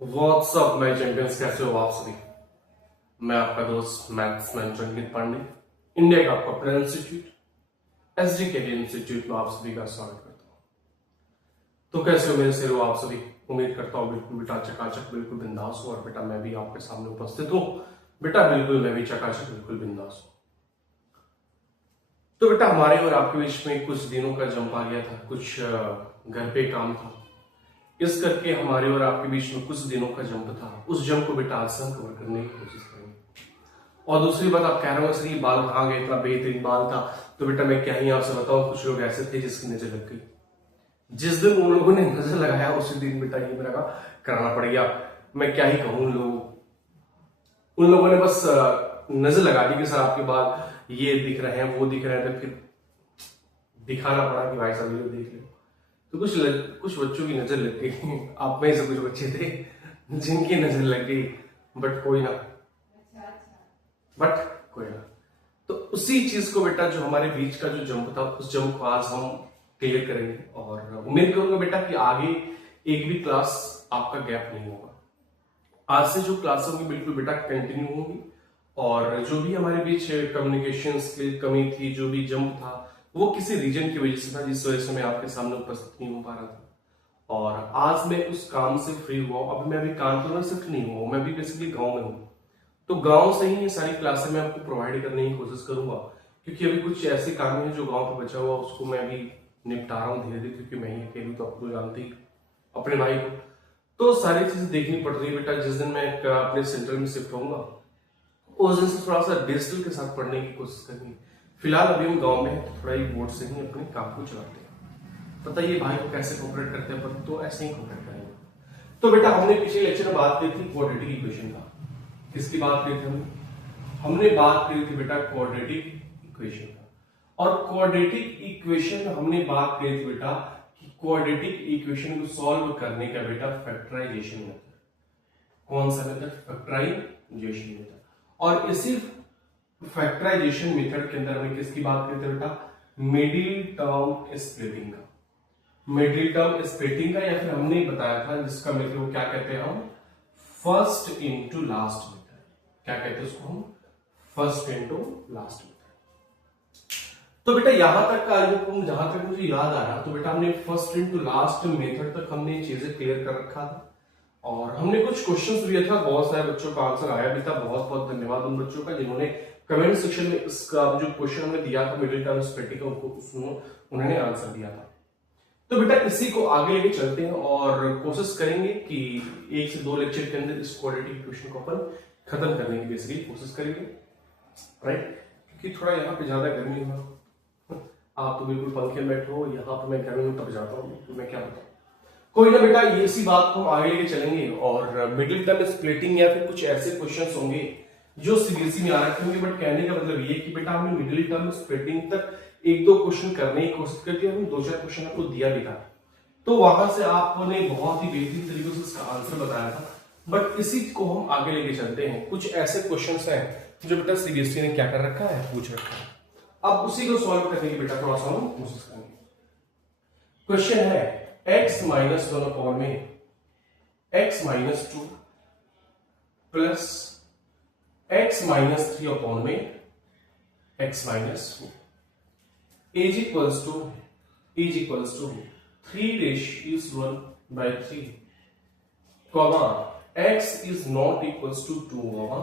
WhatsApp my champions, कैसे हो आप सभी। मैं आपका दोस्त maths man Ranjit Pandey, India का आपका अपना इंस्टीट्यूट एसडी कैरियर इंस्टीट्यूट में आप सभी का स्वागत करता हूँ। तो कैसे हो मेरे शेरों आप सभी। उम्मीद करता हूँ बिल्कुल बेटा चकाचक, बिल्कुल बिंदास हो। और बेटा मैं भी आपके सामने उपस्थित हूँ। बेटा बिल्कुल मैं भी चकाचक, बिल्कुल बिंदास हूँ। तो बेटा हमारे और आपके बीच में कुछ दिनों का जंप आ गया था, कुछ घर पे काम था, इस करके हमारे और आपके बीच में कुछ दिनों का जंप था। उस जंप को बेटा आज से हम कवर करने की कोशिश करेंगे। और दूसरी बात, आप कह रहे हो सर ये बाल कहाँ गए, इतना बेहतरीन बाल था। तो बेटा मैं क्या ही आपसे बताऊं, कुछ लोग ऐसे थे जिसकी नजर लग गई। जिस दिन उन लोगों ने नजर लगाया उसी दिन बेटा ये मेरा कराना पड़ गया। मैं क्या ही कहूं, उन लोगों ने बस नजर लगा दी कि सर आपके बाल ये दिख रहे हैं, वो दिख रहे हैं। तो फिर दिखाना पड़ा कि भाई साहब ये देख लो। तो कुछ बच्चों की नजर लग गई। आप में से कुछ बच्चे थे जिनकी नजर लग गई, बट कोई ना, बट कोई ना। तो उसी चीज को बेटा, जो हमारे बीच का जो जंप था, उस जंप को आज हम क्लियर करेंगे। और उम्मीद करूंगा बेटा कि आगे एक भी क्लास आपका गैप नहीं होगा। आज से जो क्लास होंगी बिल्कुल बेटा कंटिन्यू होंगी। और जो भी हमारे बीच कम्युनिकेशन स्किल कमी थी, जो भी जंप था, वो किसी रीजन की वजह से था, जिस वजह से मैं आपके सामने उपस्थित नहीं हो पा रहा था। और आज मैं उस काम से फ्री हुआ। अब मैं अभी कानपुर में शिफ्ट नहीं हुआ, मैं भी बेसिकली गांव में हूँ। तो गांव से ही ये सारी क्लासें मैं आपको प्रोवाइड करने की कोशिश करूंगा, क्योंकि अभी कुछ ऐसे काम है जो गांव पे बचा हुआ, उसको मैं अभी निपटा रहा हूँ धीरे धीरे, क्योंकि मैं ही अकेली तो आपको जानती ही अपने भाई को। तो सारी चीजें देखनी पड़ रही है बेटा। जिस दिन मैं अपने सेंटर में शिफ्ट होऊंगा, उस दिन से थोड़ा सा डिजिटल के साथ पढ़ने की कोशिश करनी। फिलहाल अभी हम गाँव में हैं, तो थोड़ा ही बोर्ड से ही अपने काम को चलाते हैं। बताइए भाई को कैसे कोऑपरेट करते हैं अपन, तो ऐसे ही कोऑपरेट करेंगे। तो बेटा हमने पिछले लेक्चर में बात की थी क्वाड्रेटिक इक्वेशन का। किसकी बात की थी हमने बात की थी बेटा क्वाड्रेटिक इक्वेशन का। और क्वाड्रेटिक इक्वेशन में हमने बात की थी बेटा कि क्वाड्रेटिक इक्वेशन को सॉल्व करने का बेटा फैक्टराइजेशन मेथड। कौन सा मेथड? Factorisation method. और इसी फैक्टराइजेशन मेथड के अंदर हमने किसकी बात की थी बेटा? मिडिल टर्म स्प्लिटिंग का। मिडिल टर्म स्प्लिटिंग का, या फिर हमने बताया था जिसका मेथड वो क्या कहते हैं हम? First into last method. क्या कहते हैं उसको हम? First into last method. तो बेटा यहां तक का जहां तक मुझे याद आ रहा, तो बेटा हमने फर्स्ट इनटू लास्ट मेथड तक हमने चीजें क्लियर कर रखा था। और हमने कुछ क्वेश्चंस दिया था, बहुत सारे बच्चों का आंसर आया भी था। बहुत बहुत धन्यवाद उन बच्चों का जिन्होंने कमेंट सेक्शन में इसका जो क्वेश्चन हमने दिया था मिडिल टर्म स्प्लिटिंग का, उन्होंने आंसर दिया था। तो बेटा इसी को आगे लेके चलते हैं और कोशिश करेंगे कि 1 से 2 लेक्चर के अंदर इस क्वाड्रेटिक इक्वेशन को अपन खत्म करने की बेसिकली कोशिश करेंगे, राइट। क्योंकि थोड़ा यहाँ पे ज्यादा गर्मी हो, आप तो बिल्कुल पंखे में बैठे हो, यहाँ पे मैं गर्मी में तब जाता हूँ, तो मैं क्या बताऊँ। कोई ना बेटा, ये इसी बात को हम आगे लेके चलेंगे। और मिडिल टर्म स्प्लिटिंग या फिर कुछ ऐसे क्वेश्चंस होंगे जो सीबीएसई में आ रखे होंगे, बट कहने का मतलब ये कि बेटा हमने मिडिल टर्म स्प्लिटिंग तक 1-2 क्वेश्चन करने की कोशिश करती है, हमने 2-4 क्वेश्चन आपको दिया भी था। तो वहां से आपने बहुत ही बेहतरीन तरीके से इसका आंसर बताया था। बट इसी को हम आगे लेके चलते हैं। कुछ ऐसे क्वेश्चंस हैं जो बेटा सीबीएसई ने क्या कर रखा है, पूछ रखा है। अब उसी को सॉल्व करने की बेटा थोड़ा सा हम कोशिश करेंगे। क्वेश्चन है x माइनस 1 अपॉन में x minus 2 plus x minus 3 upon में x minus 4 is equals to 3 रेश is 1 by 3 comma x is not equals to 2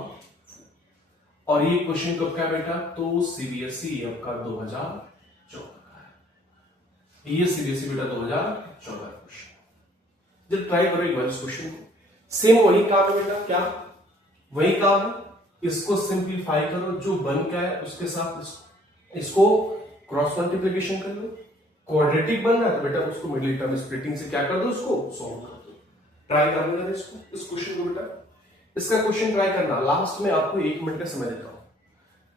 और ये क्वेश्चन कब का बेटा? तो सीबीएसई आपका 2014 का है। ये सीबीएसई बेटा 2014 का क्वेश्चन। जब ट्राई करो एक बार इस क्वेश्चन को, सेम वही काम है बेटा। क्या वही काम है? इसको सिंप्लीफाई करो, जो बन क्या है उसके साथ इसको क्रॉस मल्टीप्लिकेशन कर लो। क्वाड्रेटिक बन रहा है तो बेटा उसको मिडिल टर्म स्प्लिटिंग से क्या कर दो, उसको सॉल्व कर दो। ट्राई कर लो इसको, इस क्वेश्चन को बेटा। इसका क्वेश्चन ट्राई करना, लास्ट में आपको 1 मिनट का समय देता हूं,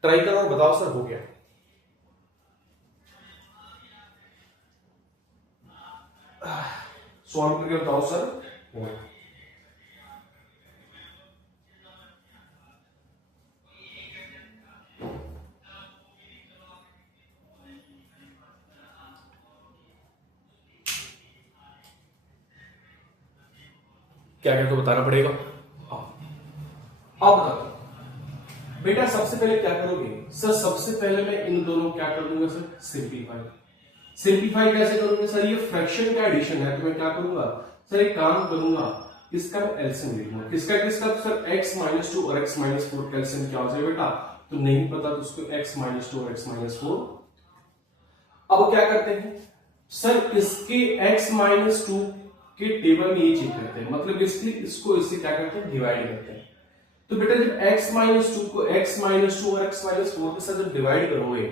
ट्राई करो और बताओ सर हो गया। सॉल्व करके बताओ सर हो गया। क्या क्या तो बताना पड़ेगा। अब बताओ बेटा, सबसे पहले क्या करोगे सर? सबसे पहले मैं इन दोनों क्या कर दूंगा सर? सिंप्लीफाई। सिंप्लीफाई कैसे करोगे सर? ये फ्रैक्शन का एडिशन है, तो मैं क्या करूंगा सर? एक काम करूंगा, इसका मैं एलसीएम लिखूंगा। किसका किसका सर? x माइनस 2 और x माइनस 4 का एलसीएम क्या हो जाएगा बेटा? तो नहीं पता तो उसको x माइनस 2 और x माइनस 4। अब क्या करते हैं सर? इसके x माइनस 2 के टेबल में ये चेक करते हैं, मतलब इसको इससे क्या करते हैं? डिवाइड करते हैं। तो बेटा जब x माइनस 2 को x माइनस 2 और x माइनस 4 के साथ जब डिवाइड करोगे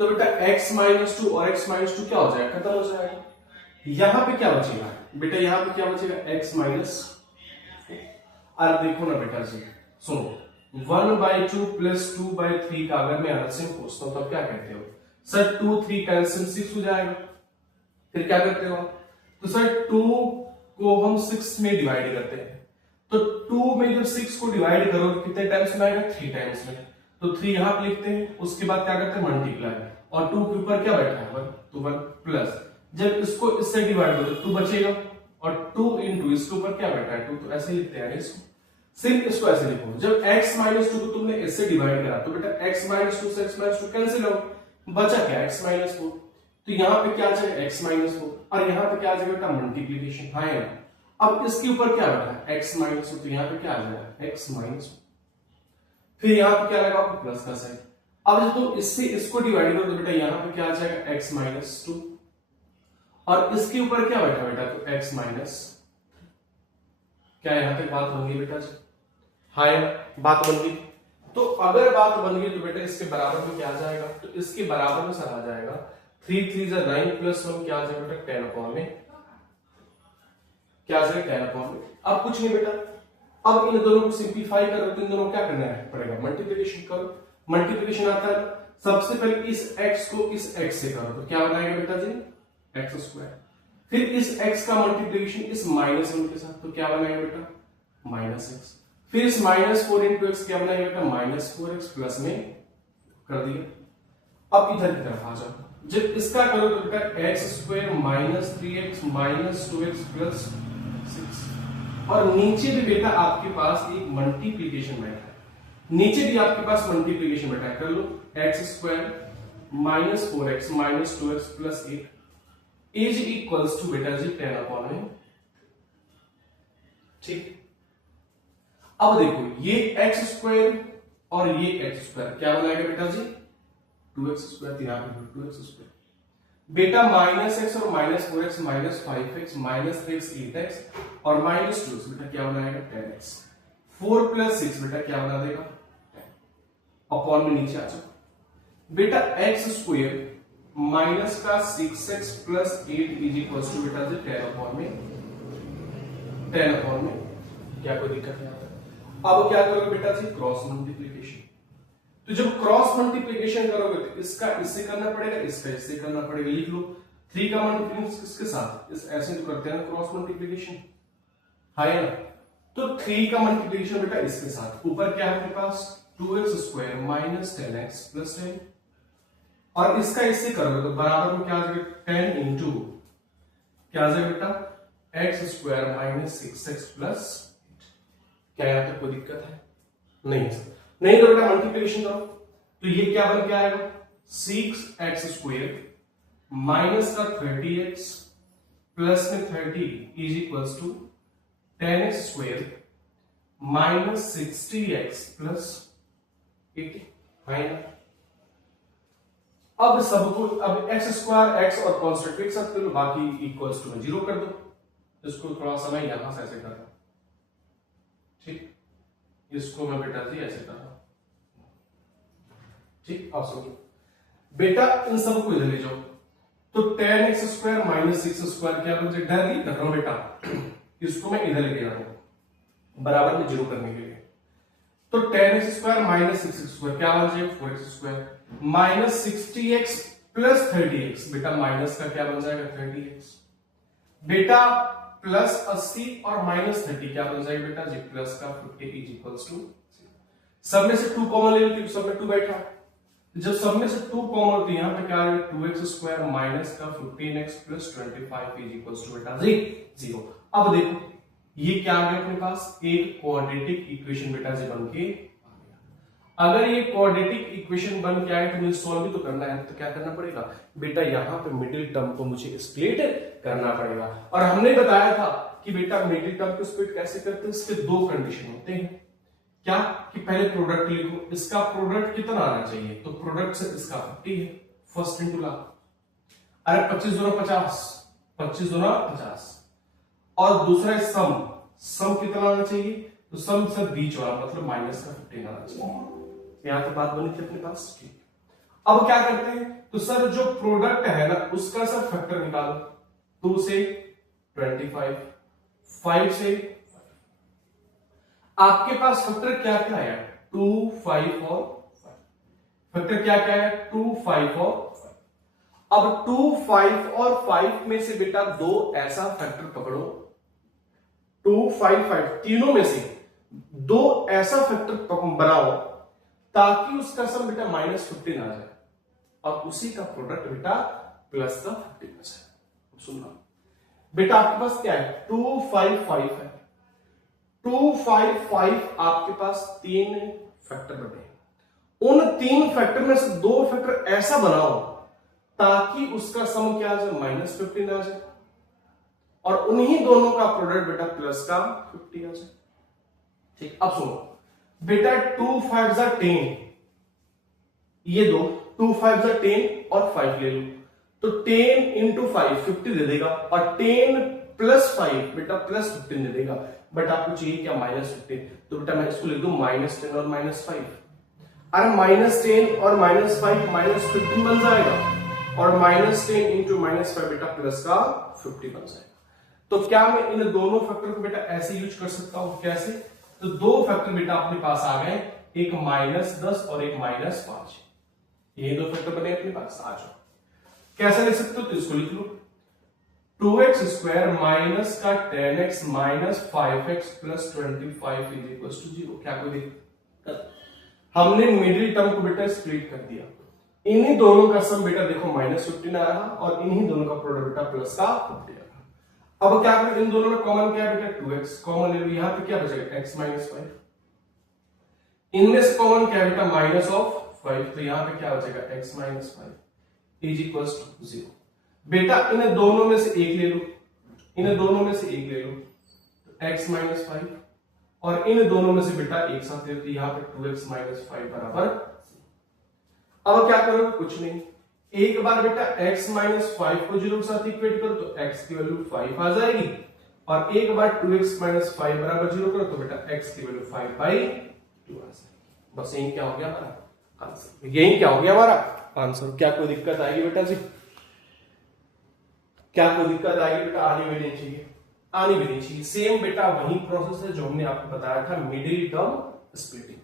तो बेटा x माइनस 2 और x माइनस 2 क्या हो जाएगा? खत्म हो जाएगा। यहां पे क्या बचेगा बेटा? यहां पे क्या बचेगा? x minus. अरे देखो ना बेटा जी, सुनो, 1/2 प्लस 2/3 का अगर मैं एलसीएम पूछता हूं तो क्या कहते हो सर? 2 3 का एलसीएम 6 हो जाएगा। फिर क्या करते हो? तो सर 2 को हम 6 में डिवाइड करते हैं, तो 2 में जब 6 को डिवाइड करो कितने टाइम्स में आएगा? 3 टाइम्स में। तो 3 यहां पे लिखते हैं, उसके बाद क्या करते हैं? मल्टीप्लाई, और 2 के ऊपर क्या बैठा है? 1, तो 1 प्लस, जब इसको इससे डिवाइड करो तो 2 बचेगा, और 2 इंटू इसके ऊपर क्या बैठा है? 2, तो ऐसे लिखते हैं इसको। सिर्फ इसको ऐसे लिखो, जब x माइनस 2 को तुमने इससे डिवाइड करा तो बेटा x माइनस 2 से x माइनस 2 कैंसिल हो, बचा क्या? x minus 4। तो यहां पे क्या आ जाएगा? x माइनस 4, और यहां पे क्या आ जाएगा बेटा? मल्टीप्लीकेशन। हाँ है ना। अब इसके ऊपर क्या बैठा है? x माइनस 4, तो यहां पे क्या आ जाएगा? x minus 4। फिर यहां पे क्या लगा? आपको प्लस का साइन। अब जब तुम इससे इसको डिवाइड करो तो बेटा यहां पे क्या आ जाएगा? x माइनस 2, और इसके ऊपर क्या बैठा बेटा? तो x माइनस। क्या यहां तक बात बन गई बेटा जी? हाय, बात बन गई। तो अगर बात बन गई तो बेटा इसके बराबर में क्या आ जाएगा? तो इसके बराबर में सर आ जाएगा 3 3 जा 9 प्लस 1 क्या आ जाएगा बेटा? 10 अपॉन में क्या आ जाएगा? 10 अपॉन में। अब कुछ नहीं बेटा, अब इन दोनों को सिंप्लीफाई करो तो इन दोनों को क्या करना है पड़ेगा? मल्टीप्लिकेशन करो। मल्टीप्लिकेशन आता है, सबसे पहले इस x को इस x से करो तो क्या बनाएगा बेटा जी? x square. फिर इस x का मल्टीप्लिकेशन इस माइनस 1 के साथ, तो क्या बनाएगा बेटा? Minus x। फिर इस माइनस 4 इंटू एक्स क्या बनाएगा बेटा? माइनस 4x प्लस में कर दिया। अब इधर की तरफ आ जाओ, जब इसका करो तो बेटा x square minus 3x minus 2x plus 6, और नीचे भी बेटा आपके पास एक मल्टीप्लीकेशन बैठा है, नीचे भी आपके पास मल्टीप्लीकेशन बैठा है, कर लो। X square minus 4x minus 2x plus 8 is equals to बेटा जी 10 अपॉन में। ठीक, अब देखो ये एक्स स्क्वायर और ये एक्स स्क्वायर क्या बनाएगा बेटा जी? 2x square. 2x स्क्वायर बेटा माइनस x और minus 4x minus 5x minus 3x 8x और माइनस 2x बेटा क्या बनाएगा? 10x। 4 प्लस 6 बेटा क्या बना देगा? 10 अपॉन में नीचे आ जाओ बेटा। एक्स स्क्वायर माइनस का 6x plus 8 is equal to बेटा जी 10 अपॉन में। 10 अपॉन में क्या कोई दिक्कत नहीं आता? अब क्या करोगे बेटा जी? Cross multiplication. तो जब क्रॉस मल्टीप्लिकेशन करोगे तो इसका इससे करना पड़ेगा, इसका इससे करना पड़ेगा। लिख लो 3 का मल्टीप्लिकेशन किसके साथ? इस ऐसे तो करते हैं ना क्रॉस मल्टीप्लिकेशन, है ना। तो 3 का मल्टीप्लिकेशन बेटा इसके साथ, ऊपर क्या है आपके पास? 2x square minus 10x plus 10, और इसका इससे करोगे तो बराबर में क्या आ जाएगा? 10 इंटू क्या आ जाएगा बेटा? X square minus 6x plus. क्या यहां तक कोई दिक्कत है? नहीं सर, नहीं तो बेटा मल्टीप्लिकेशन करो तो ये क्या बन के आएगा? 6x स्क्वायर माइनस का 30x प्लस में 30 is equals to 10x square minus 60x plus 80, है ना। अब सबको अब x स्क्वायर x और कांस्टेंट एक साथ कर लो, बाकी इक्वल्स टू में 0 कर दो। इसको थोड़ा सा मैं यहां से ऐसे कर रहा हूं, ठीक, इसको मैं बेटा जी ऐसे कर रहा हूं, ठीक। अब सुनो बेटा, इन सब को इधर ले जाओ तो 10x स्क्वायर माइनस 6 स्क्वायर क्या बन जाएगा? डायरेक्टली कर रहा हूं बेटा, इसको मैं इधर लेके जा रहा हूं बराबर में 0 करने के लिए। तो 10x स्क्वायर माइनस 6 स्क्वायर क्या बन जाएगा? 4x square minus 60x plus 30x बेटा माइनस का क्या बन जाएगा? 30x बेटा प्लस 80 और माइनस 30 क्या बन जाएगा बेटा जी? प्लस का 50 इज इक्वल्स टू। सब में से 2 कॉमन ले लेते, सब में 2 बैठा, जब सब में से 2 कॉमन होती है यहां पे क्या आएगा? 2x स्क्वायर माइनस का 15x plus 25 is equals to बेटा जी 0। अब देखो ये क्या आ गया अपने पास, एक क्वाड्रेटिक इक्वेशन बेटा जी बन के आ गया। अगर ये क्वाड्रेटिक इक्वेशन बन के आए तो मुझे सॉल्व भी तो करना है, तो क्या करना पड़ेगा बेटा, यहाँ पे मिडिल टर्म को मुझे स्प्लिट करना पड़ेगा। और हमने बताया था कि बेटा मिडिल टर्म को स्प्लिट कैसे करते हैं, इसके दो कंडीशन होते हैं। क्या कि पहले प्रोडक्ट लिखो, इसका प्रोडक्ट कितना आना चाहिए, तो प्रोडक्ट से इसका 50 है, फर्स्ट इंटू ला, अरे 25 दूना 50, 25 दूना 50, और दूसरा सम, सम कितना आना चाहिए, तो सम से बीच वाला मतलब माइनस का 15 आना चाहिए। यहां तक बात बनी थी अपने पास, ठीक। अब क्या करते हैं, तो सर जो प्रोडक्ट है ना उसका सर फैक्टर निकालो, 2 से 25, 5 से, आपके पास फैक्टर क्या क्या है, 2, 5 और 5, फैक्टर क्या क्या है, 2, 5 और 5। अब 2, 5 और 5 में से बेटा दो ऐसा फैक्टर पकड़ो, 2, 5, 5 तीनों में से दो ऐसा फैक्टर बनाओ ताकि उसका सम बेटा -15 आ जाए और उसी का प्रोडक्ट बेटा प्लस का 50 आ जाए। सुनना बेटा, आपके पास क्या है, 2, 5, 5 है, 2, 5, 5 आपके पास तीन फैक्टर बने, उन तीन फैक्टर में से दो फैक्टर ऐसा बनाओ ताकि उसका सम क्या आ जाए, -15 आ जाए, और उन्हीं दोनों का प्रोडक्ट बेटा प्लस का 50 आ जाए। ठीक, अब सुनो बेटा, 2, 5 जा 10, ये दो 2, 5 जा 10 और 5 ले लो, तो 10 इंटू 5 50 दे देगा, और 10 प्लस 5 बेटा प्लस 15 दे देगा। बट आपको चाहिए क्या, -15, तो बेटा मैं इसको लिख दूं -10 और -5, अरे -10 और -5 -15 बन जाएगा, और -10 इंटू -5 बेटा प्लस का 50 बन जाएगा। तो क्या मैं इन दोनों फैक्टर को बेटा ऐसे यूज कर सकता हूं, कैसे, तो दो फैक्टर बेटा अपने पास आ गए, एक -10 और एक -5, ये दो फैक्टर बने अपने पास, आ जाओ। कैसे लिख सकते हो, तो इसको लिख लो, 2x स्क्वायर माइनस का 10x minus 5x plus 25 is equal to 0। क्या कोई दिक्कत, हमने मिडिल टर्म को बेटा स्प्लिट कर दिया, इन्हीं दोनों का सम बेटा देखो -15 आ रहा और इन्हीं दोनों का प्रोडक्ट बेटा प्लस का 50 आ रहा। अब क्या करें, इन दोनों में कॉमन क्या है बेटा, 2x कॉमन ले लो, यहां पे क्या बचेगा, x माइनस 5, इनमें से कॉमन क्या है बेटा, -5, तो यहां पे क्या बचेगा, x minus 5 is equal to 0। बेटा इन दोनों में से एक ले लो, इन दोनों में से एक ले लो, तो x माइनस 5, और इन दोनों में से बेटा एक साथ ले लो, यहां पे 2x माइनस 5 बराबर। अब क्या करो, कुछ नहीं, एक बार बेटा x माइनस 5 को 0 के साथ इक्वेट करो तो x की वैल्यू 5 आ जाएगी, और एक बार 2x माइनस 5 बराबर 0 करो तो बेटा x की वैल्यू 5/2 आ जाएगी। बस यही क्या हो गया हमारा आंसर, यही क्या हो गया हमारा आंसर। क्या कोई दिक्कत आएगी बेटा जी, क्या कोई दिक्कत आएगी बेटा, आनी भी नहीं चाहिए, आनी भी नहीं चाहिए। सेम बेटा वही प्रोसेस है जो हमने आपको बताया था मिडिल टर्म स्प्लिटिंग का।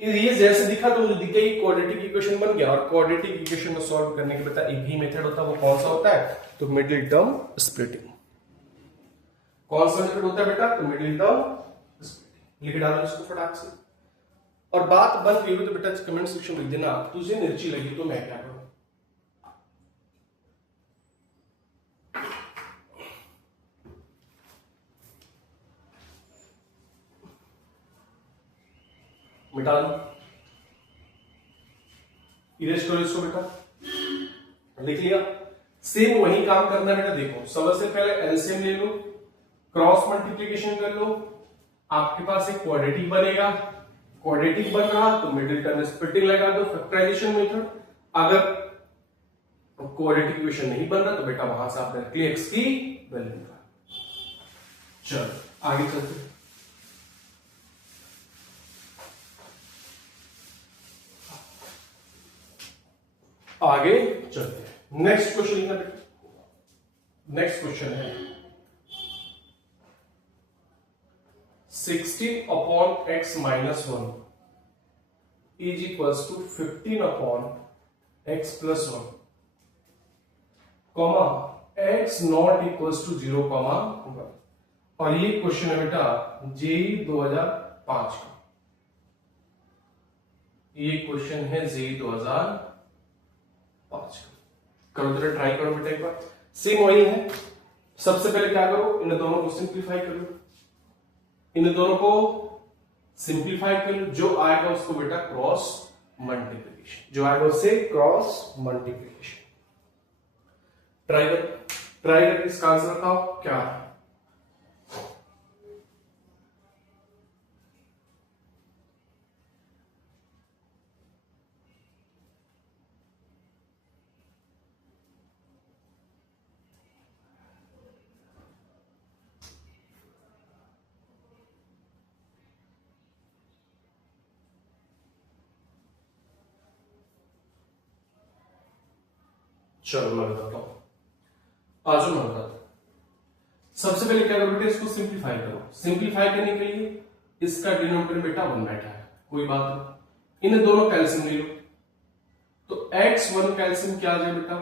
ये जैसे दिखा तो मुझे दिख गई क्वाड्रेटिक इक्वेशन बन गया, और क्वाड्रेटिक इक्वेशन को सॉल्व करने के बेटा एक ही मेथड होता है, वो कौन सा होता है, तो मिडिल टर्म स्प्लिटिंग। कौन सा मेथड होता है बेटा, तो मिडिल टर्म स्प्लिटिंग। लिख डालो इसको फटाक से, और बात बन गई तो बेटा कमेंट सेक्शन में लिख देना, तुझे मिर्ची लगी तो मैं क्या करूं। मिटा दो, इरेज करो इसको बेटा, लिख लिया। सेम वही काम करना है बेटा, देखो सबसे पहले एलसीएम ले लो, क्रॉस मल्टीप्लिकेशन कर लो, आपके पास एक क्वाड्रेटिक बनेगा, क्वाड्रेटिक बन रहा तो मिडिल टर्म स्प्लिटिंग लगा दो, फैक्टराइजेशन मेथड। अगर क्वाड्रेटिक इक्वेशन नहीं बन रहा तो बेटा वहां से आप डायरेक्टली एक्स की वैल्यू निकालो। चलो आगे चलते हैं, आगे चलते हैं। नेक्स्ट क्वेश्चन लिखना बेटा, नेक्स्ट क्वेश्चन है 16 upon X minus 1 is equals to 15 upon X plus 1, comma X not equals to 0, 1। और ये क्वेश्चन है बेटा जेई 2005 का, ये क्वेश्चन है जेई 2005 का। करो जरा, ट्राई करो बेटा एक बार, सेम वही है। सबसे पहले क्या करो, इन दोनों को सिंप्लीफाई कर लो, इन दोनों को सिंप्लीफाई कर लो, जो आएगा उसको बेटा क्रॉस मल्टीप्लीकेशन, जो आएगा उससे क्रॉस मल्टीप्लीकेशन। ट्राई कर इसका आंसर बताओ क्या है। चलो मैं बताता हूं, आज मैं बताता हूं। सबसे पहले क्या करो बेटा, इसको सिंप्लीफाई करो। सिंप्लीफाई करने के लिए इसका डिनोमिनेटर बेटा 1 बैठा है, कोई बात नहीं, इन दोनों कैल्सियम ले लो। तो x1 कैल्सियम क्या आ जाए बेटा,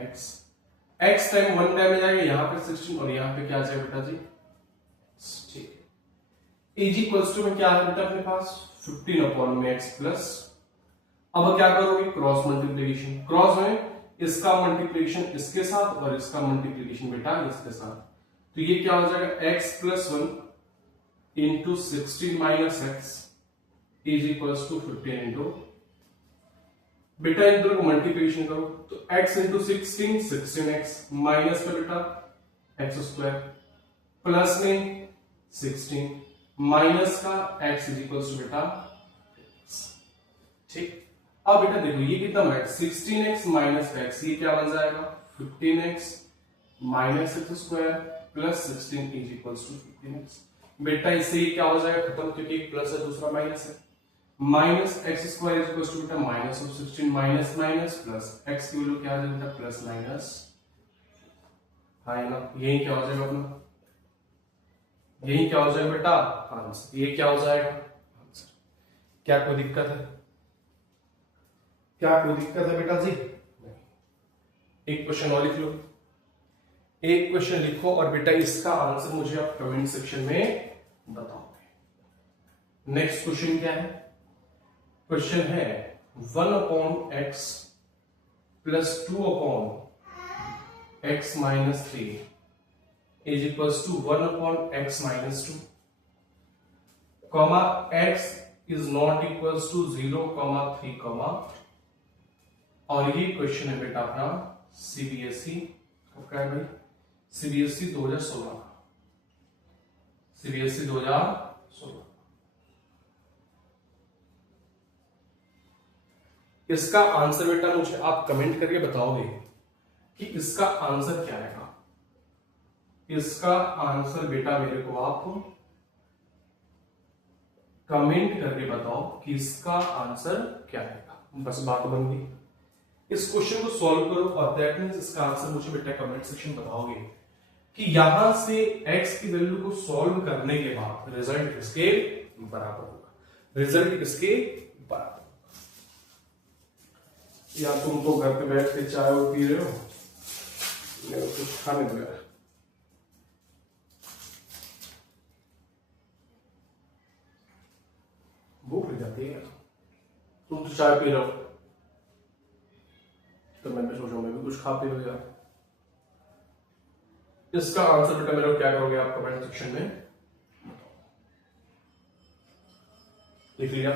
x टाइम 1 टाइम में जाएगा यहाँ पे 16 और यहाँ पे क्या आ जाएगा बेटा जी, ठीक है। इज इक्वल्स टू में क्या है बेटा अपने पास 15 अपॉन में x प्लस, अब क्या करोगे क्रॉस मल्टीप्लीकेशन, क्रॉस में इसका मल्टीप्लीकेशन इसके साथ और इसका मल्टीप्लीकेशन बेटा इसके साथ, तो ये क्या हो जाएगा x plus 1 into 16 minus X is equals to 15 into, बेटा इन दोनों को मल्टीप्लीकेशन करो तो x इंटू 16x माइनस का बेटा एक्स स्क्वायर प्लस में 16 माइनस का x इज इक्वल्स टू बेटा, ठीक। अब बेटा देखो ये कितना है 16x माइनस x, ये क्या बन जाएगा 15x minus x square plus 16 is equals to 15x। बेटा इससे ये क्या हो जाएगा खत्म, क्योंकि एक प्लस है दूसरा माइनस है, minus x square is equals to बेटा minus of 16 minus minus plus x की वैल्यू क्या आ जाएगी बेटा प्लस माइनस, है ना, यही क्या हो जाएगा अपना, यही क्या हो जाएगा बेटा आंसर, ये क्या हो जाएगा आंसर। क्या कोई दिक्कत है, क्या कोई दिक्कत है बेटा जी, नहीं। एक क्वेश्चन और लिख लो, एक क्वेश्चन लिखो और बेटा इसका आंसर मुझे आप कमेंट सेक्शन में बताओगे। नेक्स्ट क्वेश्चन क्या है, क्वेश्चन है 1 upon X plus 2 upon X minus 3 is equals to 1 upon X minus 2 comma X is not equals to 0 comma 3 comma, और ये क्वेश्चन है बेटा अपना सीबीएसई का है भाई, सीबीएसई 2016, सीबीएसई 2016। इसका आंसर बेटा मुझे आप कमेंट करके बताओगे कि इसका आंसर क्या आएगा। इसका आंसर बेटा मेरे को आप कमेंट करके बताओ कि इसका आंसर क्या आएगा, बस बात बन गई। इस क्वेश्चन को सॉल्व करो और दैट मींस इसका आंसर मुझे बेटा कमेंट सेक्शन बताओगे कि यहां से x की वैल्यू को सॉल्व करने के बाद रिजल्ट किसके बराबर होगा, रिजल्ट किसके बराबर होगा। या तुम तो घर पे बैठ के चाय और पी रहे हो, मेरे को कुछ खाने दो यार। भूख लग जाती है, तुम तो चाय पी रहे हो तो मैं भी सोचा मैं भी कुछ खा पी लो यार। इसका आंसर बेटा मेरे को क्या करोगे आप कमेंट सेक्शन में लिख लिया,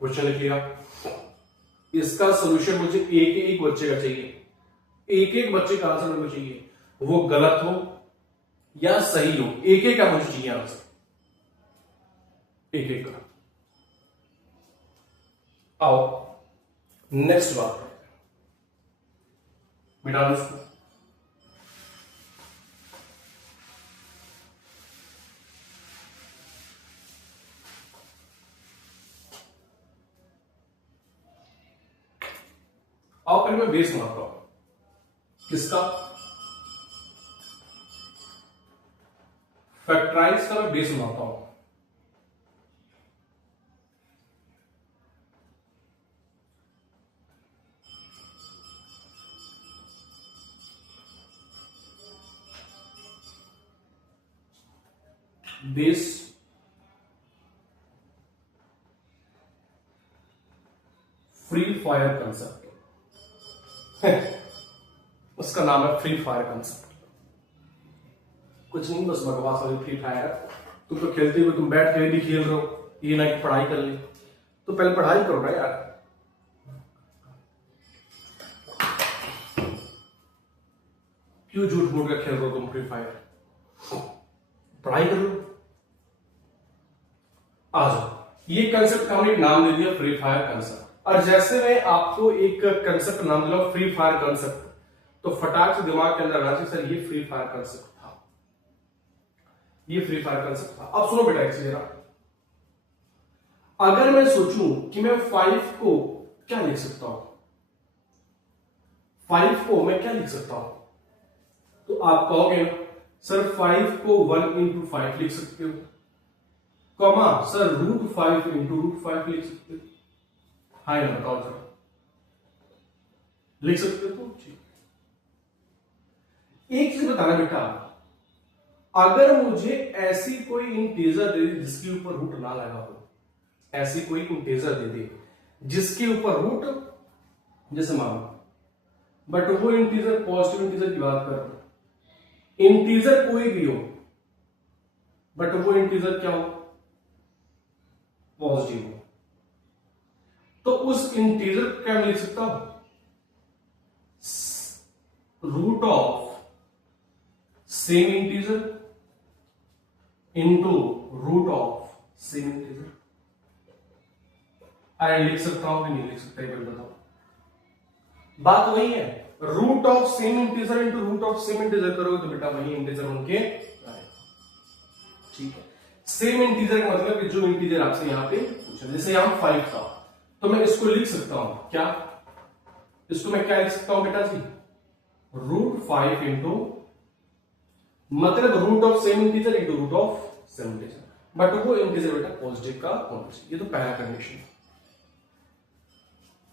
क्वेश्चन लिख लिया। इसका सोल्यूशन मुझे एक एक बच्चे का चाहिए, एक एक बच्चे का आंसर मुझे चाहिए, वो गलत हो या सही हो, एक एक का मुझे चाहिए आंसर, एक एक का। आओ नेक्स्ट बात मिटा दो इसको। आओ पहले मैं बेस बनाता हूं, किसका फैक्टराइज का मैं बेस बनाता हूं। बेस फ्री फायर कंसेप्ट उसका नाम है फ्री फायर कंसेप्ट। कुछ नहीं, बस बकवास वाली फ्री फायर। तुम तो खेलते हो, तुम बैठ के भी खेल रहे हो, ये ना कि पढ़ाई कर ले। तो पहले पढ़ाई करो ना यार। क्यों झूठ बोल कर खेल रहे हो तुम फ्री फायर? पढ़ाई कर लो। आ जाओ, ये कंसेप्ट का हमने एक नाम दे दिया, फ्री फायर कंसेप्ट। और जैसे मैं आपको एक कंसेप्ट नाम दिला फ्री फायर कंसेप्ट, तो फटाक से दिमाग के अंदर आना चाहिए सर ये फ्री फायर कंसेप्ट था, ये फ्री फायर कंसेप्ट था। अब सुनो बेटा एक चीज जरा, अगर मैं सोचूं कि मैं 5 को क्या लिख सकता हूं, 5 को मैं क्या लिख सकता हूं, तो आप कहोगे सर 5 को 1 into 5 लिख सकते हो, कॉमा सर √5 into √5 लिख सकते हो। हाँ ना, बताओ जरा, लिख सकते हो? एक चीज बताना बेटा, अगर मुझे ऐसी कोई इंटीजर दे दे जिसके ऊपर रूट ना लगा हो, ऐसी कोई इंटीजर दे दे जिसके ऊपर रूट, जैसे मानो, बट वो इंटीजर पॉजिटिव इंटीजर की बात कर रहा हूं, इंटीजर कोई भी हो बट वो इंटीजर क्या हो, पॉजिटिव हो, तो उस इंटीजर क्या मैं लिख सकता हूं, root of same integer into root of same integer. अरे लिख सकता हूं कि नहीं लिख सकता, ये बताओ। बात वही है, root of same integer into root of same integer करोगे तो बेटा वही इंटीजर उनके आएगा। ठीक है, सेम इंटीजर का मतलब कि जो इंटीजर आपसे यहां पे पूछा, जैसे यहां 5 था तो मैं इसको लिख सकता हूं क्या, इसको मैं क्या लिख सकता हूं बेटा जी, √5 इंटू, मतलब root of same integer into root of same integer, but वो इंटीजर बेटा पॉजिटिव का होना चाहिए। ये तो पहला कंडीशन।